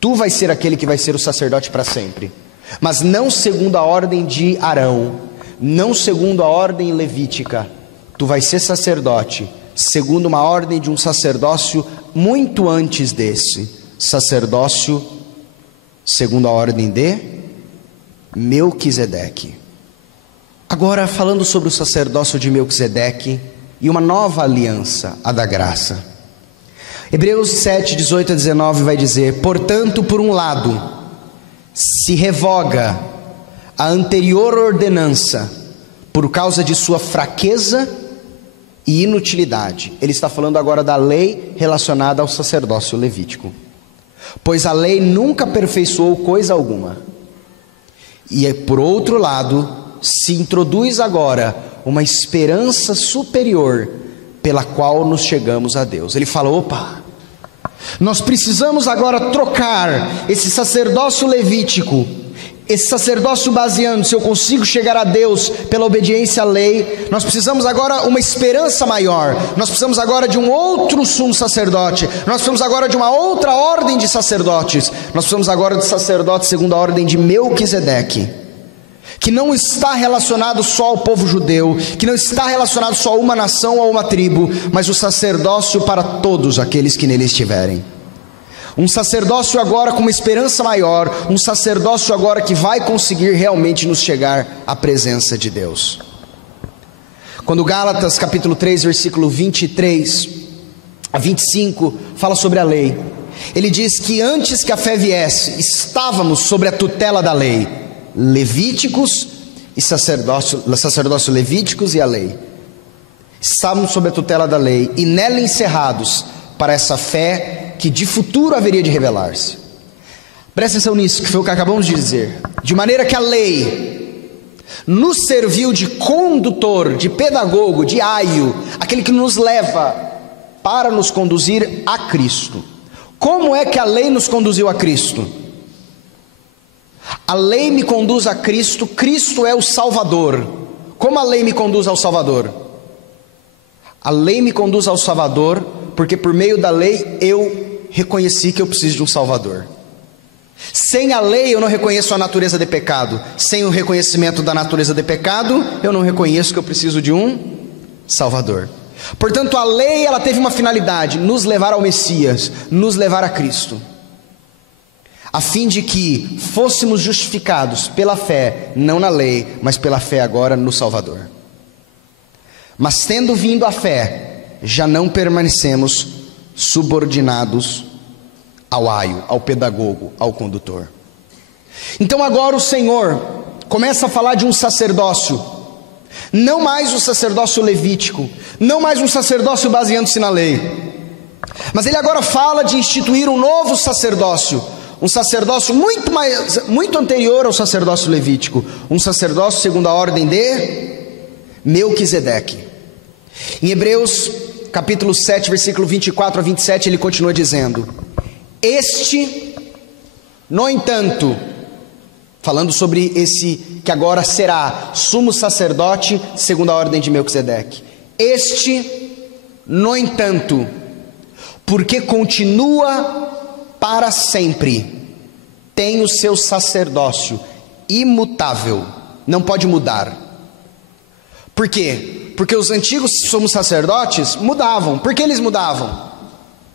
Tu vais ser aquele que vai ser o sacerdote para sempre, mas não segundo a ordem de Arão, não segundo a ordem levítica. Tu vais ser sacerdote segundo uma ordem de um sacerdócio muito antes desse, sacerdócio segundo a ordem de Melquisedeque. Agora, falando sobre o sacerdócio de Melquisedeque e uma nova aliança, a da graça. Hebreus 7, 18 a 19 vai dizer: portanto, por um lado, se revoga a anterior ordenança por causa de sua fraqueza e inutilidade. Ele está falando agora da lei relacionada ao sacerdócio levítico. Pois a lei nunca aperfeiçoou coisa alguma. E por outro lado, se introduz agora uma esperança superior pela qual nos chegamos a Deus. Ele fala, opa, nós precisamos agora trocar esse sacerdócio levítico, esse sacerdócio baseando se eu consigo chegar a Deus pela obediência à lei. Nós precisamos agora uma esperança maior, nós precisamos agora de um outro sumo sacerdote, nós precisamos agora de uma outra ordem de sacerdotes, nós precisamos agora de sacerdote segundo a ordem de Melquisedeque, que não está relacionado só ao povo judeu, que não está relacionado só a uma nação ou a uma tribo, mas o sacerdócio para todos aqueles que nele estiverem. Um sacerdócio agora com uma esperança maior, um sacerdócio agora que vai conseguir realmente nos chegar à presença de Deus. Quando Gálatas capítulo 3, versículo 23 a 25, fala sobre a lei, ele diz que antes que a fé viesse, estávamos sobre a tutela da lei, levíticos e sacerdócio levíticos e a lei. Estávamos sob a tutela da lei e nela encerrados para essa fé que de futuro haveria de revelar-se. Presta atenção nisso, que foi o que acabamos de dizer. De maneira que a lei nos serviu de condutor, de pedagogo, de aio, aquele que nos leva para nos conduzir a Cristo. Como é que a lei nos conduziu a Cristo? A lei me conduz a Cristo, Cristo é o Salvador. Como a lei me conduz ao Salvador? A lei me conduz ao Salvador, porque por meio da lei eu reconheci que eu preciso de um Salvador. Sem a lei eu não reconheço a natureza de pecado. Sem o reconhecimento da natureza de pecado, eu não reconheço que eu preciso de um Salvador. Portanto, a lei ela teve uma finalidade, nos levar ao Messias, nos levar a Cristo, a fim de que fôssemos justificados pela fé, não na lei, mas pela fé agora no Salvador. Mas tendo vindo a fé, já não permanecemos subordinados ao aio, ao pedagogo, ao condutor. Então agora o Senhor começa a falar de um sacerdócio, não mais o sacerdócio levítico, não mais um sacerdócio baseando-se na lei, mas ele agora fala de instituir um novo sacerdócio, um sacerdócio muito anterior ao sacerdócio levítico, um sacerdócio segundo a ordem de Melquisedeque. Em Hebreus capítulo 7, versículo 24 a 27, ele continua dizendo: este, no entanto, falando sobre esse que agora será sumo sacerdote segundo a ordem de Melquisedeque, este, no entanto, porque continua para sempre, tem o seu sacerdócio imutável, não pode mudar. Por quê? Porque os antigos sumos sacerdotes mudavam. Por que eles mudavam?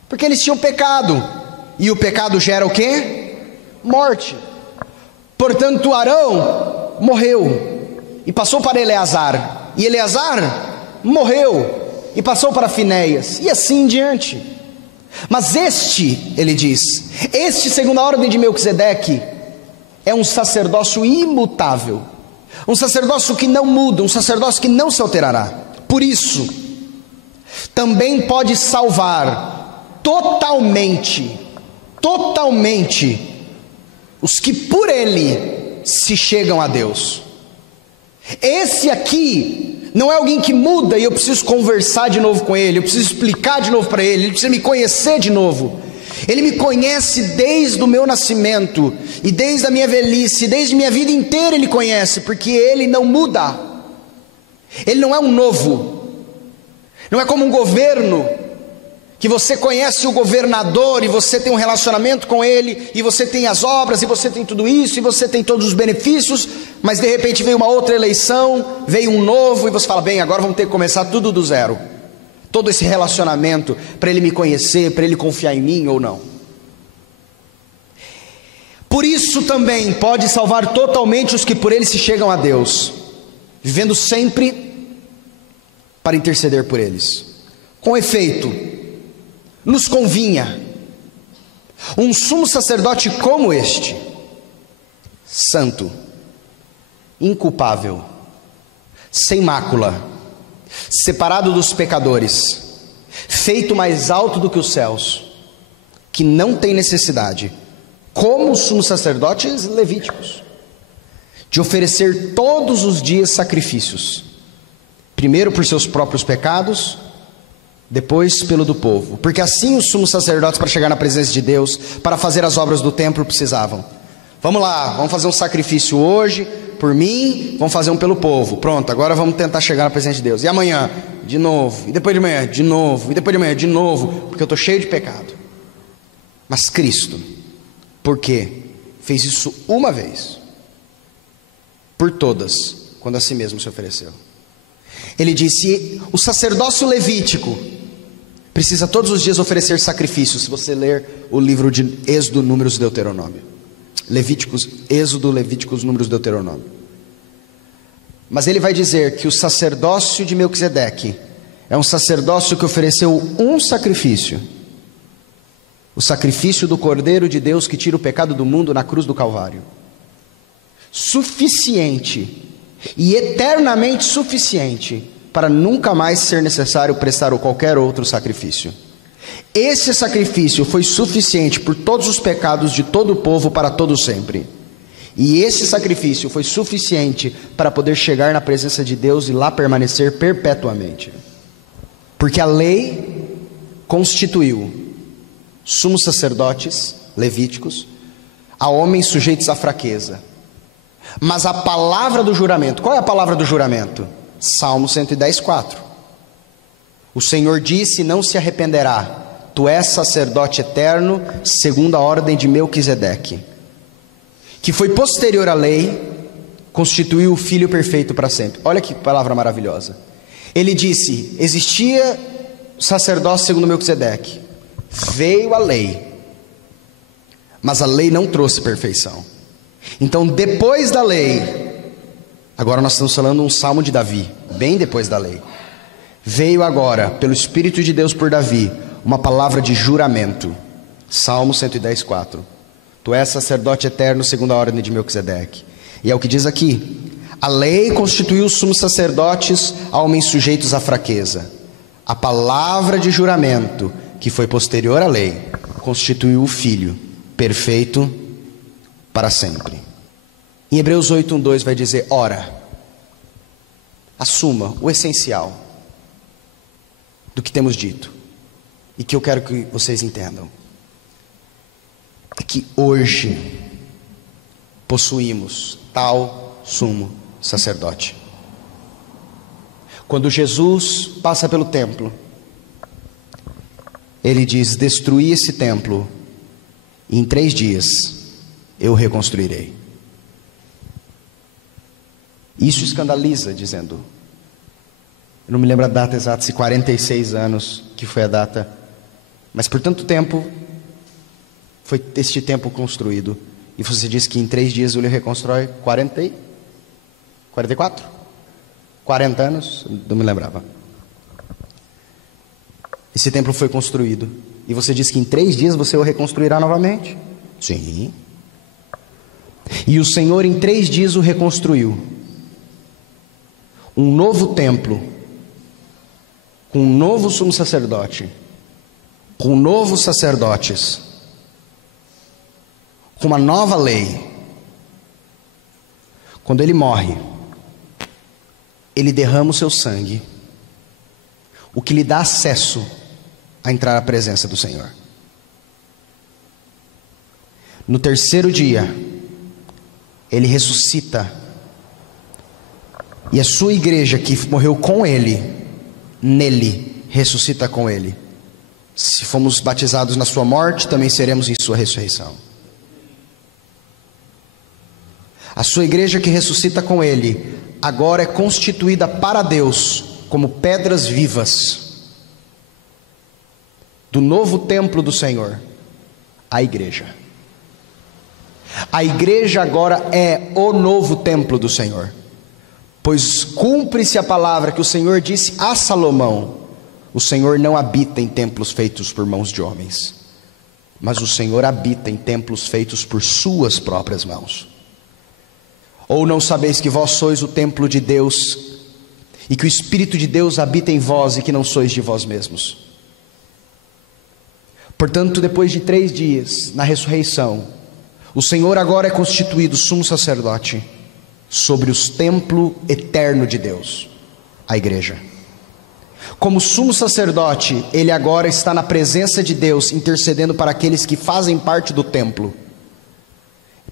Porque eles tinham pecado, e o pecado gera o quê? Morte. Portanto, Arão morreu e passou para Eleazar, e Eleazar morreu e passou para Finéias, e assim em diante. Mas este, ele diz, este segundo a ordem de Melquisedeque é um sacerdócio imutável, um sacerdócio que não muda, um sacerdócio que não se alterará. Por isso, também pode salvar totalmente os que por ele se chegam a Deus. Esse aqui não é alguém que muda e eu preciso conversar de novo com ele, eu preciso explicar de novo para ele, ele precisa me conhecer de novo. Ele me conhece desde o meu nascimento, e desde a minha velhice, desde minha vida inteira ele conhece, porque ele não muda. Ele não é um novo, não é como um governo, que você conhece o governador, e você tem um relacionamento com ele, e você tem as obras, e você tem tudo isso, e você tem todos os benefícios, mas de repente veio uma outra eleição, veio um novo, e você fala, bem, agora vamos ter que começar tudo do zero. Todo esse relacionamento, para ele me conhecer, para ele confiar em mim ou não. Por isso também pode salvar totalmente os que por ele se chegam a Deus, vivendo sempre para interceder por eles. Com efeito, nos convinha um sumo sacerdote como este, santo, inculpável, sem mácula, separado dos pecadores, feito mais alto do que os céus, que não tem necessidade, como os sumos sacerdotes levíticos, de oferecer todos os dias sacrifícios, primeiro por seus próprios pecados, depois pelo do povo, porque assim os sumos sacerdotes, para chegar na presença de Deus, para fazer as obras do templo, precisavam. Vamos lá, vamos fazer um sacrifício hoje por mim, vamos fazer um pelo povo. Pronto, agora vamos tentar chegar na presença de Deus. E amanhã, de novo, e depois de manhã, de novo, e depois de manhã, de novo, porque eu estou cheio de pecado. Mas Cristo, por quê? Fez isso uma vez, por todas, quando a si mesmo se ofereceu. Ele disse: o sacerdócio levítico precisa todos os dias oferecer sacrifícios. Se você ler o livro de Êxodo, Números, Deuteronômio, Levíticos, Êxodo, Levíticos, Números, Deuteronômio. Mas ele vai dizer que o sacerdócio de Melquisedeque é um sacerdócio que ofereceu um sacrifício, o sacrifício do Cordeiro de Deus que tira o pecado do mundo na cruz do Calvário, suficiente e eternamente suficiente para nunca mais ser necessário prestar qualquer outro sacrifício. Esse sacrifício foi suficiente por todos os pecados de todo o povo para todo sempre. E esse sacrifício foi suficiente para poder chegar na presença de Deus e lá permanecer perpetuamente. Porque a lei constituiu sumos sacerdotes levíticos a homens sujeitos à fraqueza. Mas a palavra do juramento, qual é a palavra do juramento? Salmo 110:4. O Senhor disse: não se arrependerá. Tu és sacerdote eterno, segundo a ordem de Melquisedeque, que foi posterior à lei, constituiu o Filho perfeito para sempre. Olha que palavra maravilhosa. Ele disse: existia sacerdócio segundo Melquisedeque, veio a lei, mas a lei não trouxe perfeição. Então, depois da lei, agora nós estamos falando um salmo de Davi, bem depois da lei, veio agora, pelo Espírito de Deus por Davi, uma palavra de juramento. Salmo 110:4. Tu és sacerdote eterno segundo a ordem de Melquisedeque. E é o que diz aqui: a lei constituiu os sumos sacerdotes a homens sujeitos à fraqueza. A palavra de juramento, que foi posterior à lei, constituiu o Filho perfeito para sempre. Em Hebreus 8:1-2 vai dizer: ora, assuma o essencial do que temos dito, e que eu quero que vocês entendam, é que hoje possuímos tal sumo sacerdote. Quando Jesus passa pelo templo, ele diz: destruí esse templo, e em 3 dias eu o reconstruirei. Isso escandaliza, dizendo, eu não me lembro a data exata, se 46 anos que foi a data, mas por tanto tempo foi este templo construído, e você diz que em 3 dias ele reconstrói 44? 40 anos? Não me lembrava. Esse templo foi construído, e você diz que em 3 dias você o reconstruirá novamente? Sim. E o Senhor em 3 dias o reconstruiu. Um novo templo, com um novo sumo sacerdote, com novos sacerdotes, com uma nova lei. Quando ele morre, ele derrama o seu sangue, o que lhe dá acesso a entrar à presença do Senhor. No 3º dia, ele ressuscita, e a sua igreja que morreu com ele, nele, ressuscita com ele. Se fomos batizados na sua morte, também seremos em sua ressurreição. A sua igreja que ressuscita com ele, agora é constituída para Deus como pedras vivas do novo templo do Senhor, a igreja. A igreja agora é o novo templo do Senhor, pois cumpre-se a palavra que o Senhor disse a Salomão: o Senhor não habita em templos feitos por mãos de homens, mas o Senhor habita em templos feitos por suas próprias mãos. Ou não sabeis que vós sois o templo de Deus, e que o Espírito de Deus habita em vós e que não sois de vós mesmos. Portanto, depois de 3 dias, na ressurreição, o Senhor agora é constituído sumo sacerdote sobre o templo eterno de Deus, a igreja. Como sumo sacerdote, ele agora está na presença de Deus, intercedendo para aqueles que fazem parte do templo.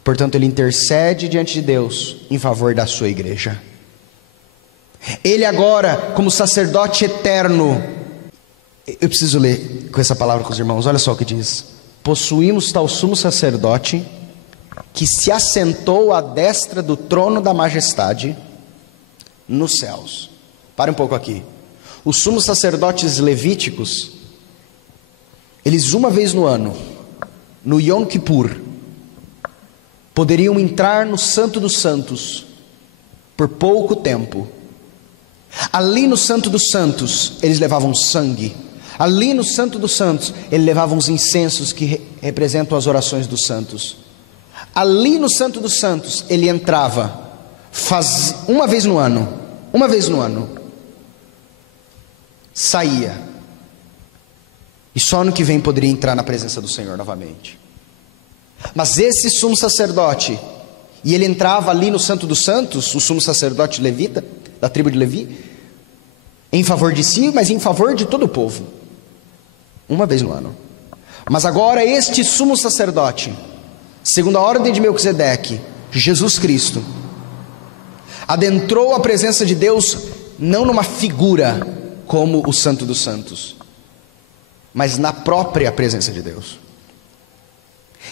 Portanto, ele intercede diante de Deus em favor da sua igreja. Ele agora, como sacerdote eterno, eu preciso ler com essa palavra com os irmãos, olha só o que diz: possuímos tal sumo sacerdote, que se assentou à destra do trono da majestade nos céus. Para um pouco aqui. Os sumos sacerdotes levíticos, eles uma vez no ano, no Yom Kippur, poderiam entrar no Santo dos Santos por pouco tempo. Ali no Santo dos Santos, eles levavam sangue. Ali no Santo dos Santos, eles levavam os incensos que representam as orações dos santos. Ali no Santo dos Santos, ele entrava uma vez no ano, saía, e só ano que vem poderia entrar na presença do Senhor novamente. Mas esse sumo sacerdote, e ele entrava ali no Santo dos Santos, o sumo sacerdote levita, da tribo de Levi, em favor de si, mas em favor de todo o povo, uma vez no ano. Mas agora este sumo sacerdote, segundo a ordem de Melquisedeque, Jesus Cristo, adentrou a presença de Deus não numa figura como o Santo dos Santos, mas na própria presença de Deus.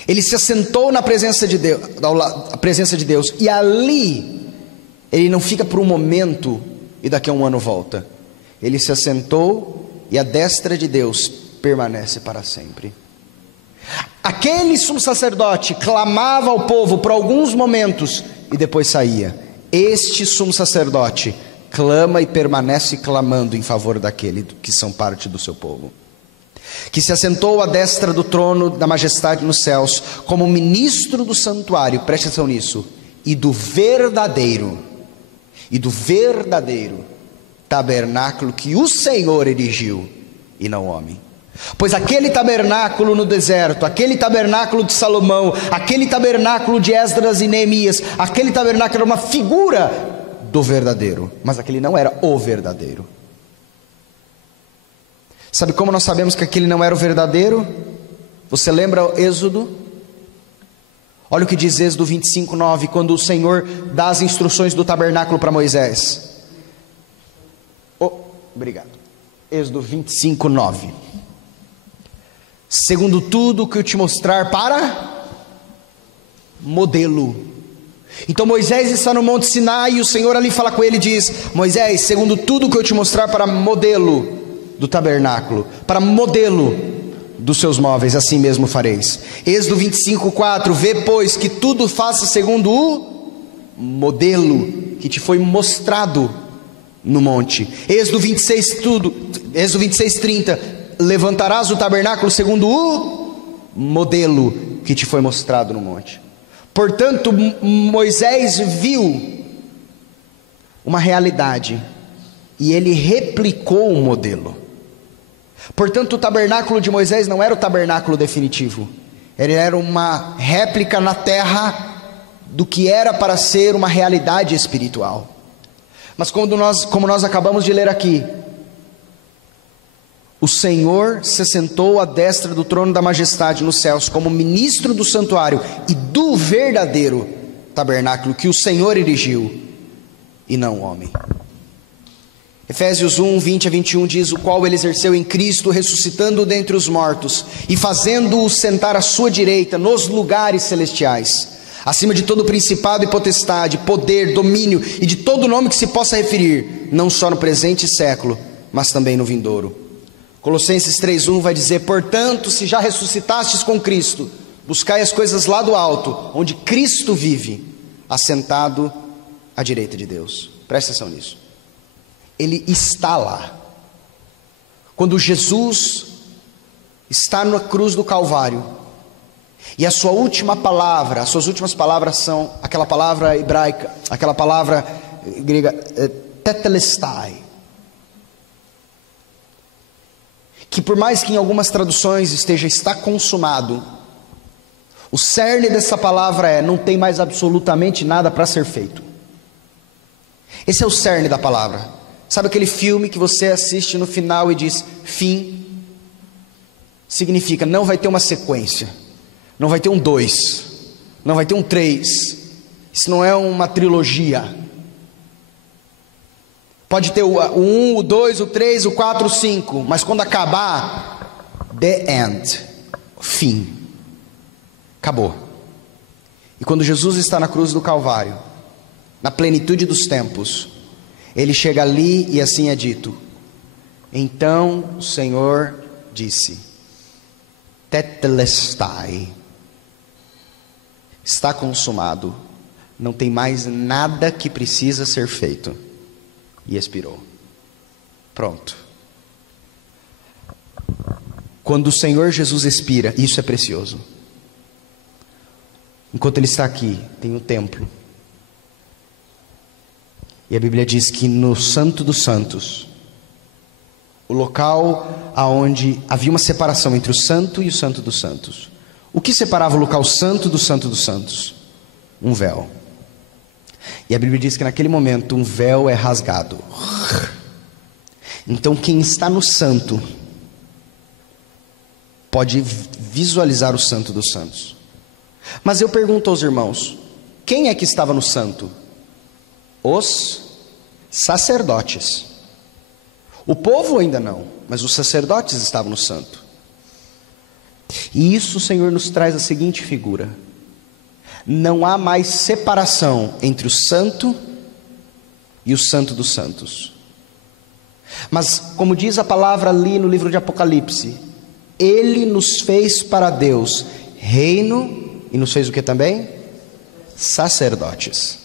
Ele se assentou na presença de Deus, e ali ele não fica por um momento e daqui a um ano volta. Ele se assentou e a destra de Deus permanece para sempre. Aquele sumo sacerdote clamava ao povo por alguns momentos e depois saía. Este sumo sacerdote clama e permanece clamando em favor daquele que são parte do seu povo, que se assentou à destra do trono da majestade nos céus, como ministro do santuário, preste atenção nisso, e do verdadeiro tabernáculo que o Senhor erigiu, e não o homem. Pois aquele tabernáculo no deserto, aquele tabernáculo de Salomão, aquele tabernáculo de Esdras e Neemias, aquele tabernáculo era uma figura do verdadeiro, mas aquele não era o verdadeiro. Sabe como nós sabemos que aquele não era o verdadeiro? Você lembra Êxodo? Olha o que diz Êxodo 25:9, quando o Senhor dá as instruções do tabernáculo para Moisés. Obrigado. Êxodo 25:9. Segundo tudo que eu te mostrar para modelo. Então Moisés está no Monte Sinai e o Senhor ali fala com ele e diz: Moisés, segundo tudo que eu te mostrar para modelo do tabernáculo, para modelo dos seus móveis, assim mesmo fareis. Êxodo 25:4, vê pois que tudo faça segundo o modelo que te foi mostrado no monte. Êxodo 26:30, levantarás o tabernáculo segundo o modelo que te foi mostrado no monte. Portanto, Moisés viu uma realidade e ele replicou um modelo. Portanto, o tabernáculo de Moisés não era o tabernáculo definitivo, ele era uma réplica na terra do que era para ser uma realidade espiritual. Mas como nós acabamos de ler aqui, o Senhor se sentou à destra do trono da majestade nos céus, como ministro do santuário e do verdadeiro tabernáculo que o Senhor erigiu, e não o homem. Efésios 1:20-21 diz: o qual ele exerceu em Cristo, ressuscitando dentre os mortos, e fazendo-o sentar à sua direita nos lugares celestiais, acima de todo principado e potestade, poder, domínio e de todo nome que se possa referir, não só no presente século, mas também no vindouro. Colossenses 3:1 vai dizer: portanto, se já ressuscitastes com Cristo, buscai as coisas lá do alto, onde Cristo vive, assentado à direita de Deus. Presta atenção nisso. Ele está lá. Quando Jesus está na cruz do Calvário, e as suas últimas palavras são aquela palavra hebraica, aquela palavra grega tetelestai. Que por mais que em algumas traduções esteja está consumado, o cerne dessa palavra é: não tem mais absolutamente nada para ser feito. Esse é o cerne da palavra. Sabe aquele filme que você assiste no final e diz fim? Significa não vai ter uma sequência, não vai ter um 2, não vai ter um 3. Isso não é uma trilogia. Pode ter o 1, o 2, o 3, o 4, o 5, mas quando acabar, the end, fim, acabou. E quando Jesus está na cruz do Calvário, na plenitude dos tempos, ele chega ali e assim é dito: então o Senhor disse, tetelestai, está consumado, não tem mais nada que precisa ser feito. E expirou. Pronto. Quando o Senhor Jesus expira, isso é precioso. Enquanto Ele está aqui, tem o templo. E a Bíblia diz que no Santo dos Santos, o local aonde havia uma separação entre o Santo e o Santo dos Santos. O que separava o local santo do Santo dos Santos? Um véu. E a Bíblia diz que naquele momento um véu é rasgado. Então quem está no santo pode visualizar o Santo dos Santos. Mas eu pergunto aos irmãos, quem é que estava no santo? Os sacerdotes. O povo ainda não, mas os sacerdotes estavam no santo. E isso o Senhor nos traz a seguinte figura: não há mais separação entre o santo e o santo dos santos. Mas, como diz a palavra ali no livro de Apocalipse, Ele nos fez para Deus reino, e nos fez o que também? Sacerdotes.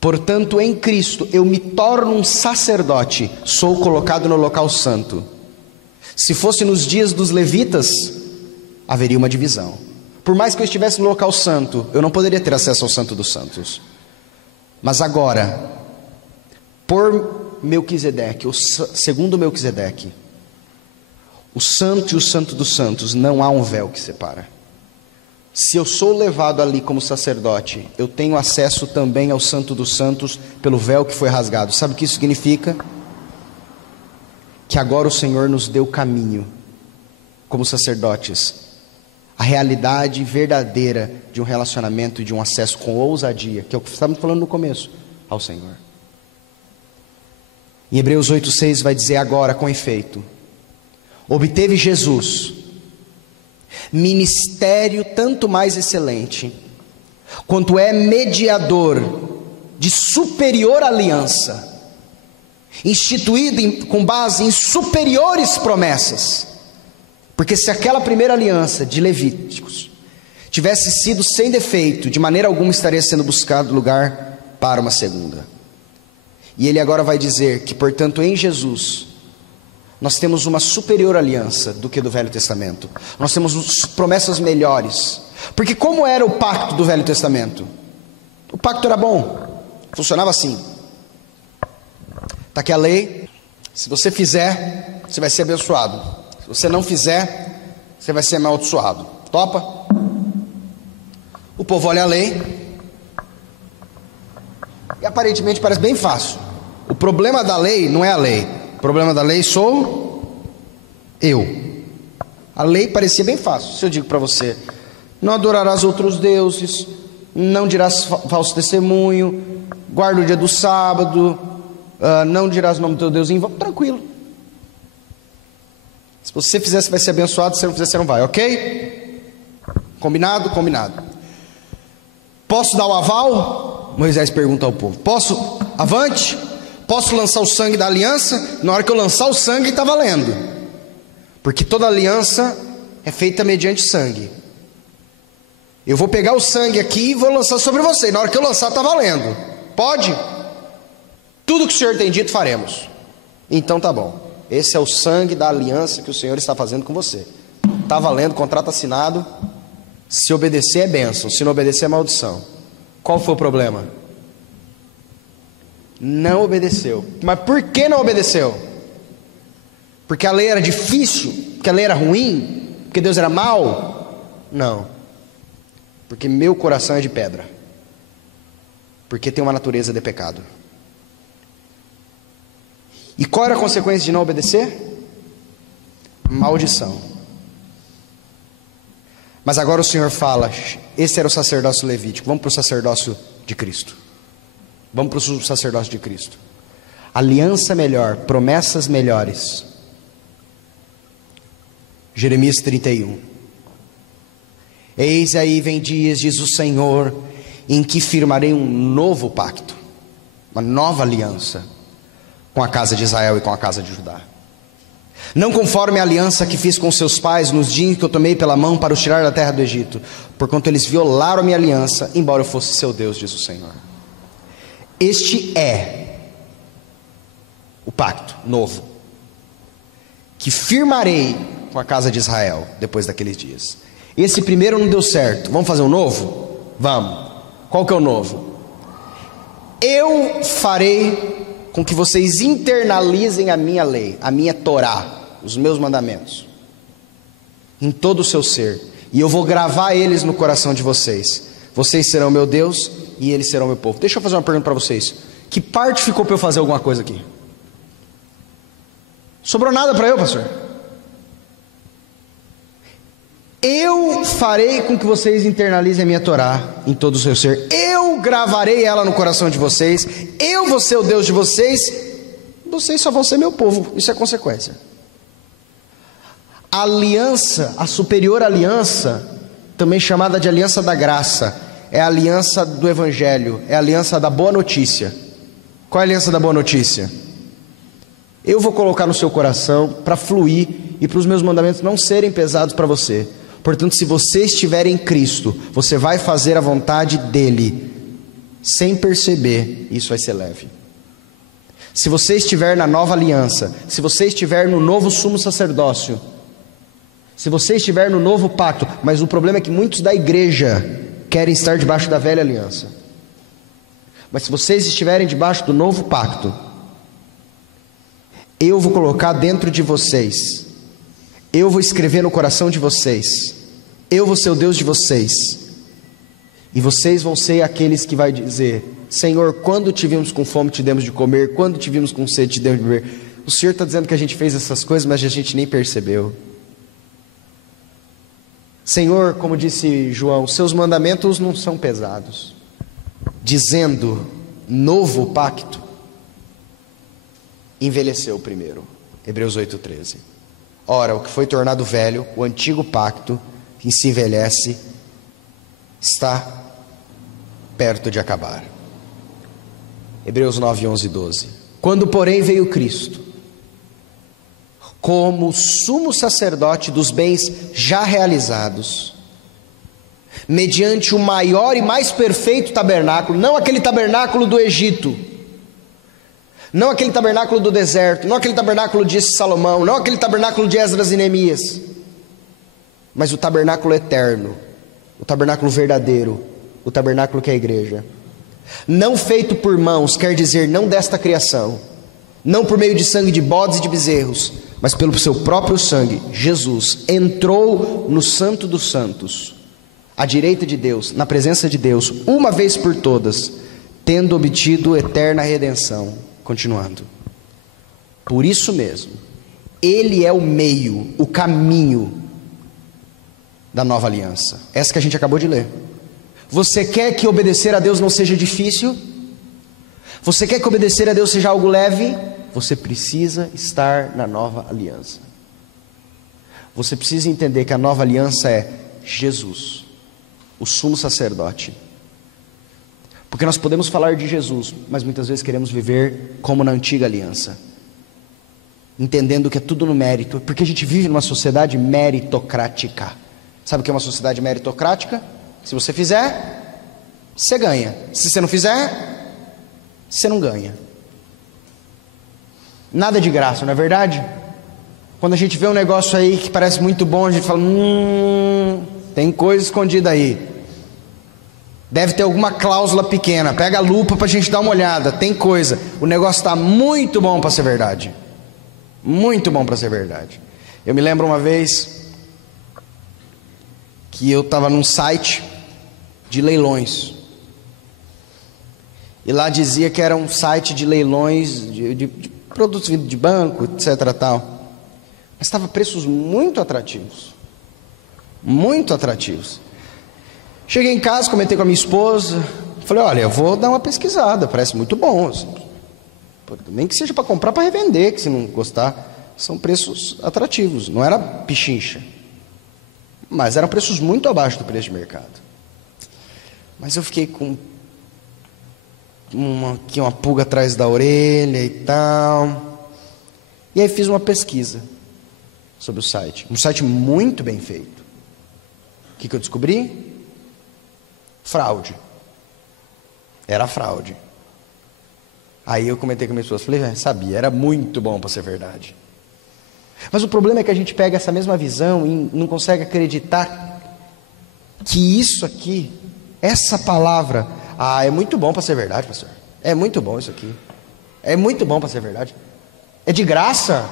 Portanto, em Cristo, eu me torno um sacerdote, sou colocado no local santo. Se fosse nos dias dos levitas, haveria uma divisão. Por mais que eu estivesse no local santo, eu não poderia ter acesso ao Santo dos Santos. Mas agora, por Melquisedeque, segundo Melquisedeque, o santo e o santo dos santos, não há um véu que separa. Se eu sou levado ali como sacerdote, eu tenho acesso também ao Santo dos Santos pelo véu que foi rasgado. Sabe o que isso significa? Que agora o Senhor nos deu caminho, como sacerdotes, a realidade verdadeira de um relacionamento e de um acesso com ousadia, que é o que estávamos falando no começo, ao Senhor. Em Hebreus 8,6 vai dizer agora, com efeito, obteve Jesus ministério tanto mais excelente, quanto é mediador de superior aliança, instituído com base em superiores promessas. Porque se aquela primeira aliança de Levíticos tivesse sido sem defeito, de maneira alguma estaria sendo buscado lugar para uma segunda. E ele agora vai dizer que, portanto, em Jesus nós temos uma superior aliança do que do Velho Testamento. Nós temos promessas melhores. Porque como era o pacto do Velho Testamento? O pacto era bom, funcionava assim: está aqui a lei, se você fizer, você vai ser abençoado. Se você não fizer, você vai ser amaldiçoado. Topa? O povo olha a lei e aparentemente parece bem fácil. O problema da lei não é a lei. O problema da lei sou eu. A lei parecia bem fácil. Se eu digo para você, não adorarás outros deuses, não dirás falso testemunho, guarda o dia do sábado, não dirás o nome do teu Deus em vão, tranquilo. Se você fizer, você vai ser abençoado. Se não fizer, você não vai, ok? Combinado? Combinado. Posso dar o aval? Moisés pergunta ao povo. Posso? Avante? Posso lançar o sangue da aliança? Na hora que eu lançar o sangue, está valendo. Porque toda aliança é feita mediante sangue. Eu vou pegar o sangue aqui e vou lançar sobre você. Na hora que eu lançar, está valendo. Pode? Tudo que o Senhor tem dito, faremos. Então tá bom. Esse é o sangue da aliança que o Senhor está fazendo com você. Está valendo, contrato assinado. Se obedecer é bênção, se não obedecer é maldição. Qual foi o problema? não obedeceu. Mas por que não obedeceu? Porque a lei era difícil? Porque a lei era ruim? Porque Deus era mau? Não. Porque meu coração é de pedra. Porque tem uma natureza de pecado. E qual era a consequência de não obedecer? Maldição. Mas agora o Senhor fala, esse era o sacerdócio levítico, vamos para o sacerdócio de Cristo. Vamos para o sacerdócio de Cristo. Aliança melhor, promessas melhores. Jeremias 31. Eis aí vem dias, diz o Senhor, em que firmarei um novo pacto, uma nova aliança com a casa de Israel e com a casa de Judá. Não conforme a aliança que fiz com seus pais nos dias que eu tomei pela mão para os tirar da terra do Egito, porquanto eles violaram a minha aliança, embora eu fosse seu Deus, diz o Senhor. Este é o pacto novo, que firmarei com a casa de Israel, depois daqueles dias. Esse primeiro não deu certo, vamos fazer um novo? Vamos. Qual que é o novo? Eu farei com que vocês internalizem a minha lei, a minha Torá, os meus mandamentos, em todo o seu ser, e eu vou gravar eles no coração de vocês. Vocês serão meu Deus e eles serão meu povo. Deixa eu fazer uma pergunta para vocês. Que parte ficou para eu fazer alguma coisa aqui? Sobrou nada para eu, pastor? Eu farei com que vocês internalizem a minha Torá em todo o seu ser. Eu gravarei ela no coração de vocês. Eu vou ser o Deus de vocês. Vocês só vão ser meu povo. Isso é consequência. A aliança, a superior aliança, também chamada de aliança da graça, é a aliança do Evangelho, é a aliança da boa notícia. Qual é a aliança da boa notícia? Eu vou colocar no seu coração para fluir e para os meus mandamentos não serem pesados para você. Portanto, se você estiver em Cristo, você vai fazer a vontade dEle, sem perceber, isso vai ser leve. Se você estiver na nova aliança, se você estiver no novo sumo sacerdócio, se você estiver no novo pacto, mas o problema é que muitos da igreja querem estar debaixo da velha aliança. Mas se vocês estiverem debaixo do novo pacto, eu vou colocar dentro de vocês, eu vou escrever no coração de vocês, eu vou ser o Deus de vocês, e vocês vão ser aqueles que vai dizer: Senhor, quando te vimos com fome te demos de comer, quando te vimos com sede te demos de beber. O Senhor está dizendo que a gente fez essas coisas, mas a gente nem percebeu. Senhor, como disse João, seus mandamentos não são pesados. Dizendo novo pacto, envelheceu primeiro. Hebreus 8:13. Ora, o que foi tornado velho, o antigo pacto, que se envelhece, está perto de acabar. Hebreus 9:11 e 12. Quando, porém, veio Cristo, como sumo sacerdote dos bens já realizados, mediante o maior e mais perfeito tabernáculo, não aquele tabernáculo do Egito, não aquele tabernáculo do deserto, não aquele tabernáculo de Salomão, não aquele tabernáculo de Esdras e Neemias, mas o tabernáculo eterno, o tabernáculo verdadeiro, o tabernáculo que é a igreja, não feito por mãos, quer dizer, não desta criação, não por meio de sangue de bodes e de bezerros, mas pelo seu próprio sangue. Jesus entrou no Santo dos Santos, à direita de Deus, na presença de Deus, uma vez por todas, tendo obtido eterna redenção. Continuando, por isso mesmo, Ele é o meio, o caminho da nova aliança, essa que a gente acabou de ler. Você quer que obedecer a Deus não seja difícil? Você quer que obedecer a Deus seja algo leve? Você precisa estar na nova aliança. Você precisa entender que a nova aliança é Jesus, o sumo sacerdote. Porque nós podemos falar de Jesus, mas muitas vezes queremos viver como na antiga aliança, entendendo que é tudo no mérito, porque a gente vive numa sociedade meritocrática. Sabe o que é uma sociedade meritocrática? Se você fizer, você ganha. Se você não fizer, você não ganha. Nada de graça, não é verdade? Quando a gente vê um negócio aí que parece muito bom, a gente fala, tem coisa escondida aí. Deve ter alguma cláusula pequena. Pega a lupa para a gente dar uma olhada. Tem coisa. O negócio está muito bom para ser verdade. Muito bom para ser verdade. Eu me lembro uma vez que eu estava num site de leilões. E lá dizia que era um site de leilões de produtos vindos de banco, etc. tal. Mas estava preços muito atrativos. Muito atrativos. Cheguei em casa, comentei com a minha esposa. Falei, olha, eu vou dar uma pesquisada, parece muito bom. Nem que seja para comprar, para revender, que se não gostar. São preços atrativos, não era pichincha. Mas eram preços muito abaixo do preço de mercado. Mas eu fiquei com uma pulga atrás da orelha e tal. E aí fiz uma pesquisa sobre o site. Um site muito bem feito. O que eu descobri? Fraude. Era fraude. Aí eu comentei com a minha esposa, falei, sabia, era muito bom para ser verdade. Mas o problema é que a gente pega essa mesma visão e não consegue acreditar que isso aqui, essa palavra, é muito bom para ser verdade, pastor. É muito bom isso aqui. É muito bom para ser verdade. É de graça.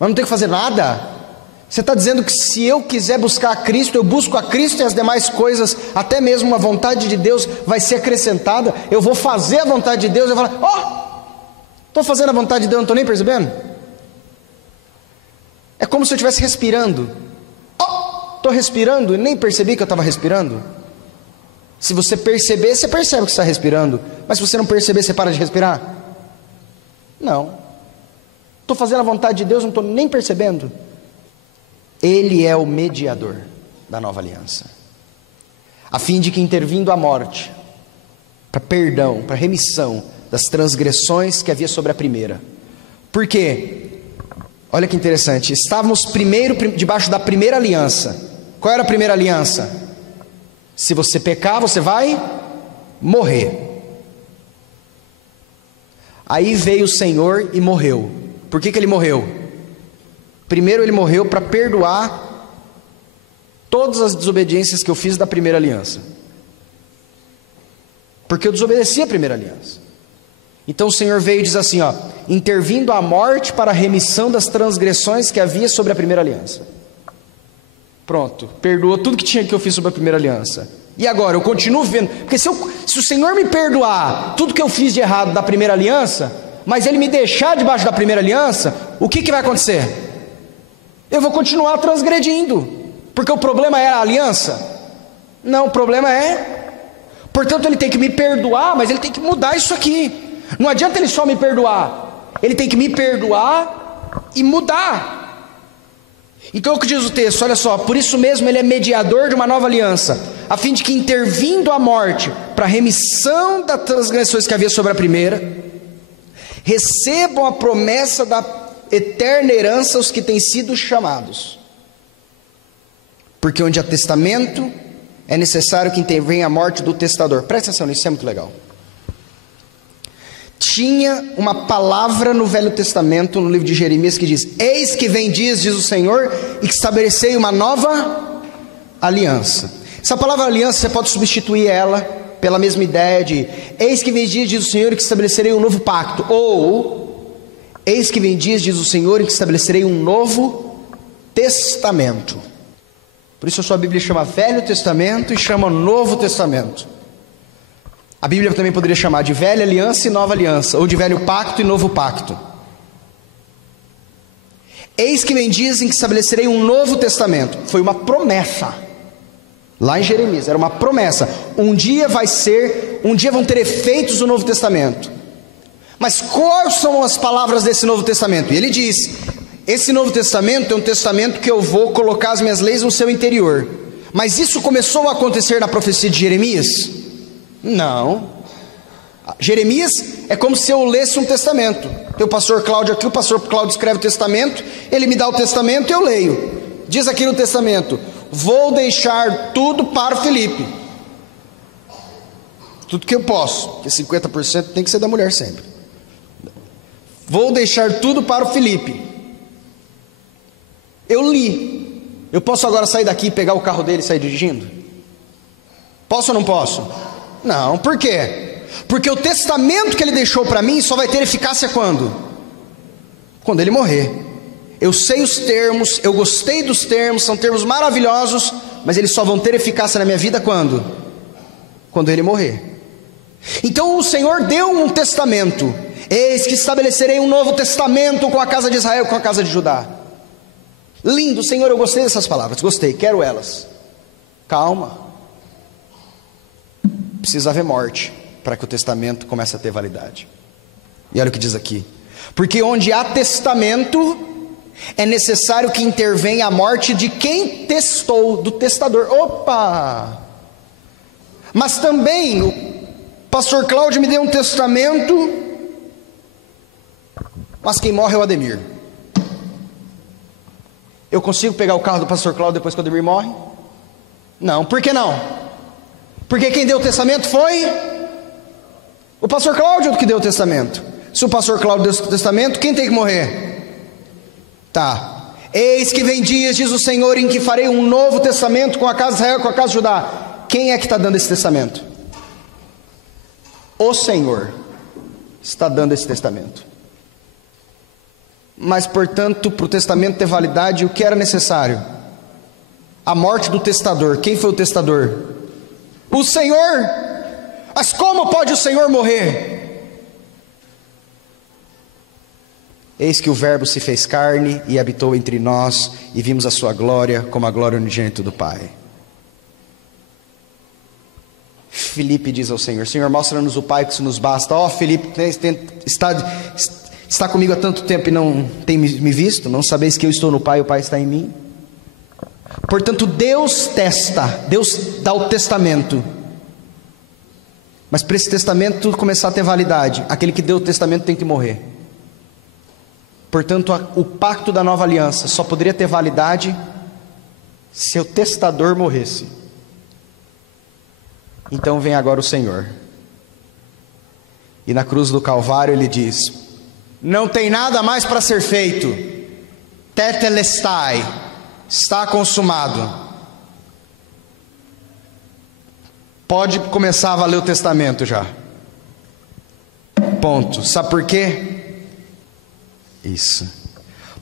Mas não tem que fazer nada. Você está dizendo que se eu quiser buscar a Cristo, eu busco a Cristo e as demais coisas, até mesmo a vontade de Deus vai ser acrescentada. Eu vou fazer a vontade de Deus. Eu vou falar, estou fazendo a vontade de Deus, não estou nem percebendo. É como se eu estivesse respirando. Estou respirando e nem percebi que eu estava respirando. Se você perceber, você percebe que está respirando. Mas se você não perceber, você para de respirar? Não. Estou fazendo a vontade de Deus, não estou nem percebendo. Ele é o mediador da nova aliança, a fim de que, intervindo a morte, para perdão, para remissão das transgressões que havia sobre a primeira. Por quê? Olha que interessante, estávamos primeiro debaixo da primeira aliança. Qual era a primeira aliança? Se você pecar, você vai morrer. Aí veio o Senhor e morreu. Por que ele morreu? Primeiro ele morreu para perdoar todas as desobediências que eu fiz da primeira aliança. Porque eu desobedeci a primeira aliança. Então o Senhor veio e diz assim, intervindo a morte para a remissão das transgressões que havia sobre a primeira aliança. Pronto, perdoou tudo que eu fiz sobre a primeira aliança. E agora, eu continuo vendo, porque se o Senhor me perdoar tudo que eu fiz de errado da primeira aliança, mas Ele me deixar debaixo da primeira aliança, o que vai acontecer? Eu vou continuar transgredindo, porque o problema é a aliança? Não, o problema portanto Ele tem que me perdoar, mas Ele tem que mudar isso aqui. Não adianta Ele só me perdoar, Ele tem que me perdoar e mudar. Então o que diz o texto? Olha só, por isso mesmo Ele é mediador de uma nova aliança, a fim de que, intervindo a morte para a remissão das transgressões que havia sobre a primeira, recebam a promessa da eterna herança os que têm sido chamados. Porque onde há testamento, é necessário que intervenha a morte do testador. Presta atenção nisso, isso é muito legal. Tinha uma palavra no Velho Testamento, no livro de Jeremias, que diz: eis que vem dias, diz o Senhor, e que estabelecei uma nova aliança. Essa palavra aliança, você pode substituir ela pela mesma ideia de: eis que vem dias, diz o Senhor, e que estabelecerei um novo pacto. Ou: eis que vem dias, diz o Senhor, e que estabelecerei um novo testamento. Por isso a sua Bíblia chama Velho Testamento e chama Novo Testamento. A Bíblia também poderia chamar de Velha Aliança e Nova Aliança, ou de Velho Pacto e Novo Pacto. Eis que vem dias em que estabelecerei um novo testamento. Foi uma promessa. Lá em Jeremias, era uma promessa. Um dia vão ter efeitos do Novo Testamento. Mas quais são as palavras desse Novo Testamento? E ele diz: esse Novo Testamento é um testamento que eu vou colocar as minhas leis no seu interior. Mas isso começou a acontecer na profecia de Jeremias? Não. Jeremias é como se eu lesse um testamento. Tem o pastor Cláudio aqui, o pastor Cláudio escreve o testamento, ele me dá o testamento e eu leio. Diz aqui no testamento: vou deixar tudo para o Felipe. Tudo que eu posso, porque 50% tem que ser da mulher sempre. Vou deixar tudo para o Felipe. Eu li. Eu posso agora sair daqui, pegar o carro dele e sair dirigindo? Posso ou não posso? Não, por quê? Porque o testamento que ele deixou para mim só vai ter eficácia quando? Quando ele morrer. Eu sei os termos, eu gostei dos termos, são termos maravilhosos, mas eles só vão ter eficácia na minha vida quando? Quando ele morrer. Então o Senhor deu um testamento: eis que estabelecerei um novo testamento com a casa de Israel, com a casa de Judá. Lindo, Senhor, eu gostei dessas palavras, gostei, quero elas. Calma, precisa haver morte para que o testamento comece a ter validade. E olha o que diz aqui: porque onde há testamento, é necessário que intervenha a morte de quem testou, do testador. Opa! Mas também o pastor Cláudio me deu um testamento, mas quem morre é o Ademir. Eu consigo pegar o carro do pastor Cláudio depois que o Ademir morre? Não. Por que não? Porque quem deu o testamento foi o pastor Cláudio que deu o testamento. Se o pastor Cláudio deu o testamento, quem tem que morrer? Tá. Eis que vem dias, diz o Senhor, em que farei um novo testamento com a casa de Israel, com a casa de Judá. Quem é que está dando esse testamento? O Senhor está dando esse testamento. Mas, portanto, para o testamento ter validade, o que era necessário? A morte do testador. Quem foi o testador? O Senhor. Mas como pode o Senhor morrer? Eis que o Verbo se fez carne e habitou entre nós, e vimos a sua glória como a glória unigênita do Pai. Filipe diz ao Senhor: Senhor, mostra-nos o Pai, que isso nos basta. Ó, Filipe, está comigo há tanto tempo e não tem me visto? Não sabeis que eu estou no Pai e o Pai está em mim? Portanto, Deus testa, Deus dá o testamento. Mas para esse testamento começar a ter validade, aquele que deu o testamento tem que morrer. Portanto, o pacto da nova aliança só poderia ter validade se o testador morresse. Então vem agora o Senhor, e na cruz do Calvário ele diz: não tem nada mais para ser feito, tetelestai, está consumado. Pode começar a valer o testamento já. Ponto. Sabe por quê? Isso.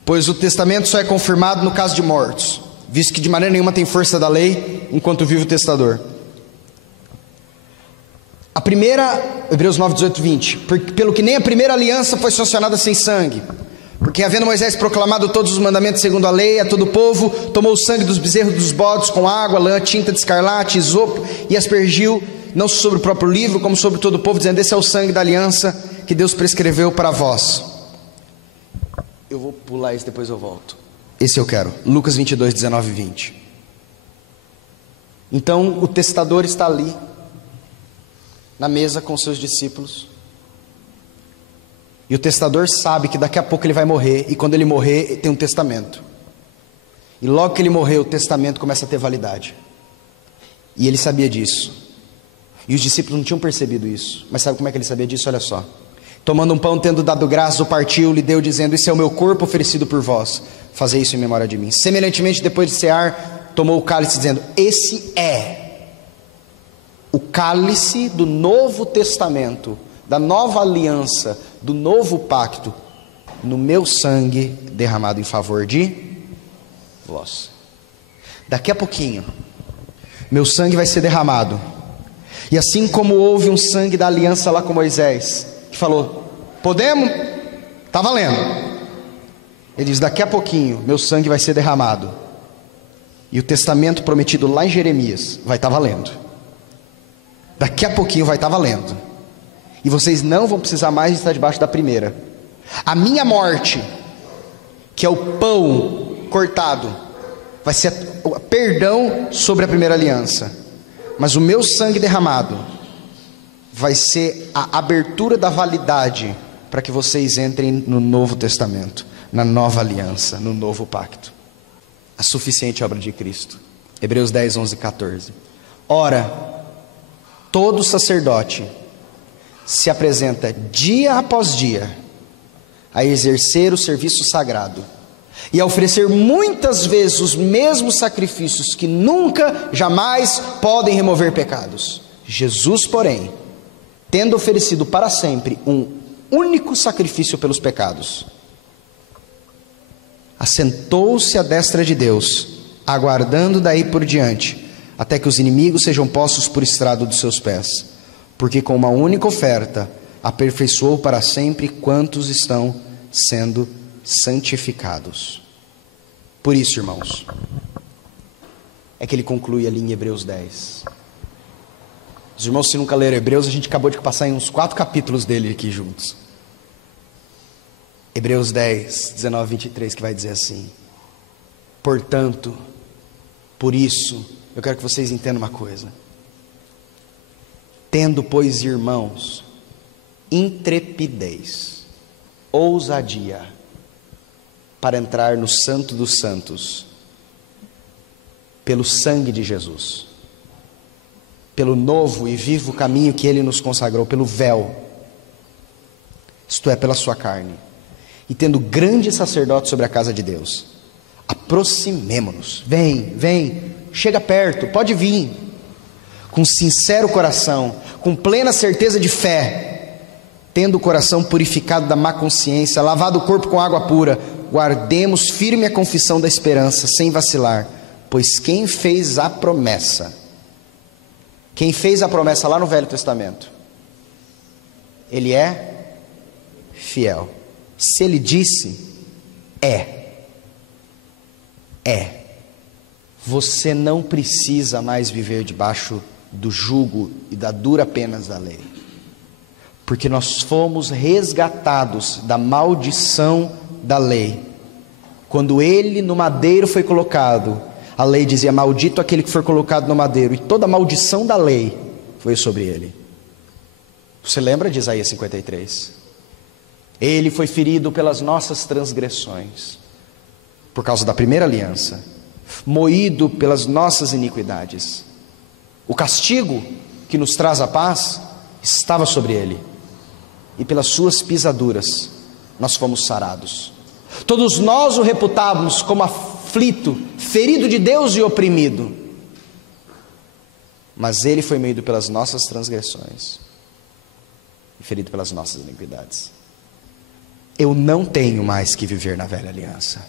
Pois o testamento só é confirmado no caso de mortos, visto que de maneira nenhuma tem força da lei enquanto vive o testador. A primeira, Hebreus 9, 18, 20, pelo que nem a primeira aliança foi sancionada sem sangue, porque havendo Moisés proclamado todos os mandamentos segundo a lei a todo o povo, tomou o sangue dos bezerros dos bodes com água, lã, tinta de escarlate, isopo, e aspergiu não sobre o próprio livro, como sobre todo o povo, dizendo: esse é o sangue da aliança que Deus prescreveu para vós. Eu vou pular isso, depois eu volto. Esse eu quero, Lucas 22, 19 e 20. Então o testador está ali, na mesa com seus discípulos, e o testador sabe que daqui a pouco ele vai morrer, e quando ele morrer tem um testamento, e logo que ele morrer o testamento começa a ter validade, e ele sabia disso, e os discípulos não tinham percebido isso. Mas sabe como é que ele sabia disso? Olha só: tomando um pão, tendo dado graças, o partiu, lhe deu, dizendo: esse é o meu corpo oferecido por vós, fazei isso em memória de mim. Semelhantemente, depois de cear, tomou o cálice, dizendo: esse é o cálice do novo testamento, da nova aliança, do novo pacto, no meu sangue derramado em favor de vós. Daqui a pouquinho, meu sangue vai ser derramado, e assim como houve um sangue da aliança lá com Moisés, que falou: podemos? Está valendo. Ele diz: daqui a pouquinho meu sangue vai ser derramado, e o testamento prometido lá em Jeremias vai estar valendo. Daqui a pouquinho vai estar valendo, e vocês não vão precisar mais estar debaixo da primeira. A minha morte, que é o pão cortado, vai ser o perdão sobre a primeira aliança, mas o meu sangue derramado vai ser a abertura da validade para que vocês entrem no Novo Testamento, na nova aliança, no novo pacto. A suficiente obra de Cristo. Hebreus 10, 11 e 14. Ora, todo sacerdote se apresenta dia após dia a exercer o serviço sagrado, e a oferecer muitas vezes os mesmos sacrifícios que nunca, jamais podem remover pecados. Jesus, porém, tendo oferecido para sempre um único sacrifício pelos pecados, assentou-se à destra de Deus, aguardando daí por diante, até que os inimigos sejam postos por estrado dos seus pés, porque com uma única oferta aperfeiçoou para sempre quantos estão sendo santificados. Por isso, irmãos, é que ele conclui ali em Hebreus 10. Os irmãos, se nunca leram Hebreus, a gente acabou de passar em uns 4 capítulos dele aqui juntos. Hebreus 10, 19, 23, que vai dizer assim: portanto, por isso, eu quero que vocês entendam uma coisa. Tendo, pois, irmãos, intrepidez, ousadia, para entrar no Santo dos Santos, pelo sangue de Jesus, pelo novo e vivo caminho que Ele nos consagrou, pelo véu, isto é, pela sua carne, e tendo grande sacerdote sobre a casa de Deus, aproximemo-nos, vem, chega perto, pode vir, com sincero coração, com plena certeza de fé, tendo o coração purificado da má consciência, lavado o corpo com água pura, guardemos firme a confissão da esperança, sem vacilar, pois quem fez a promessa lá no Velho Testamento, Ele é fiel. Se Ele disse, você não precisa mais viver debaixo do jugo e da dura pena da lei, porque nós fomos resgatados da maldição da lei. Quando Ele no madeiro foi colocado, a lei dizia: maldito aquele que for colocado no madeiro, e toda a maldição da lei foi sobre Ele. Você lembra de Isaías 53? Ele foi ferido pelas nossas transgressões, por causa da primeira aliança, moído pelas nossas iniquidades. O castigo que nos traz a paz estava sobre Ele, e pelas suas pisaduras nós fomos sarados. Todos nós o reputávamos como aflito, ferido de Deus e oprimido, mas Ele foi moído pelas nossas transgressões e ferido pelas nossas iniquidades. Eu não tenho mais que viver na velha aliança.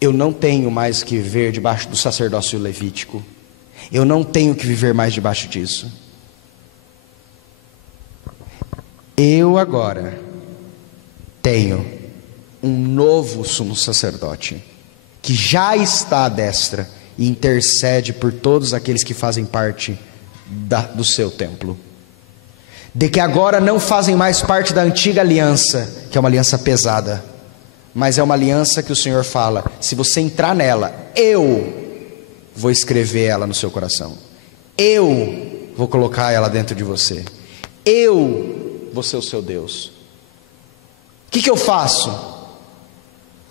Eu não tenho mais que viver debaixo do sacerdócio levítico. Eu não tenho que viver mais debaixo disso. Eu agora tenho um novo sumo sacerdote, que já está à destra e intercede por todos aqueles que fazem parte do seu templo, de que agora não fazem mais parte da antiga aliança, que é uma aliança pesada, mas é uma aliança que o Senhor fala: se você entrar nela, eu vou escrever ela no seu coração, eu vou colocar ela dentro de você, eu vou ser o seu Deus. O que eu faço?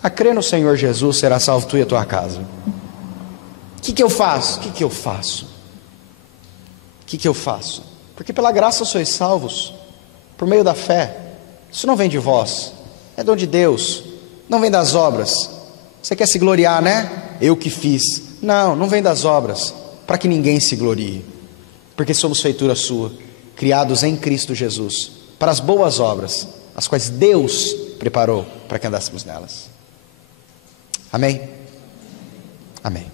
A crer no Senhor Jesus, será salvo tu e a tua casa. O que eu faço? O que eu faço? O que eu faço? Porque pela graça sois salvos, por meio da fé. Isso não vem de vós, é dom de Deus, não vem das obras. Você quer se gloriar, né? Eu que fiz. Não vem das obras, para que ninguém se glorie, porque somos feitura sua, criados em Cristo Jesus, para as boas obras, as quais Deus preparou para que andássemos nelas. Amém? Amém.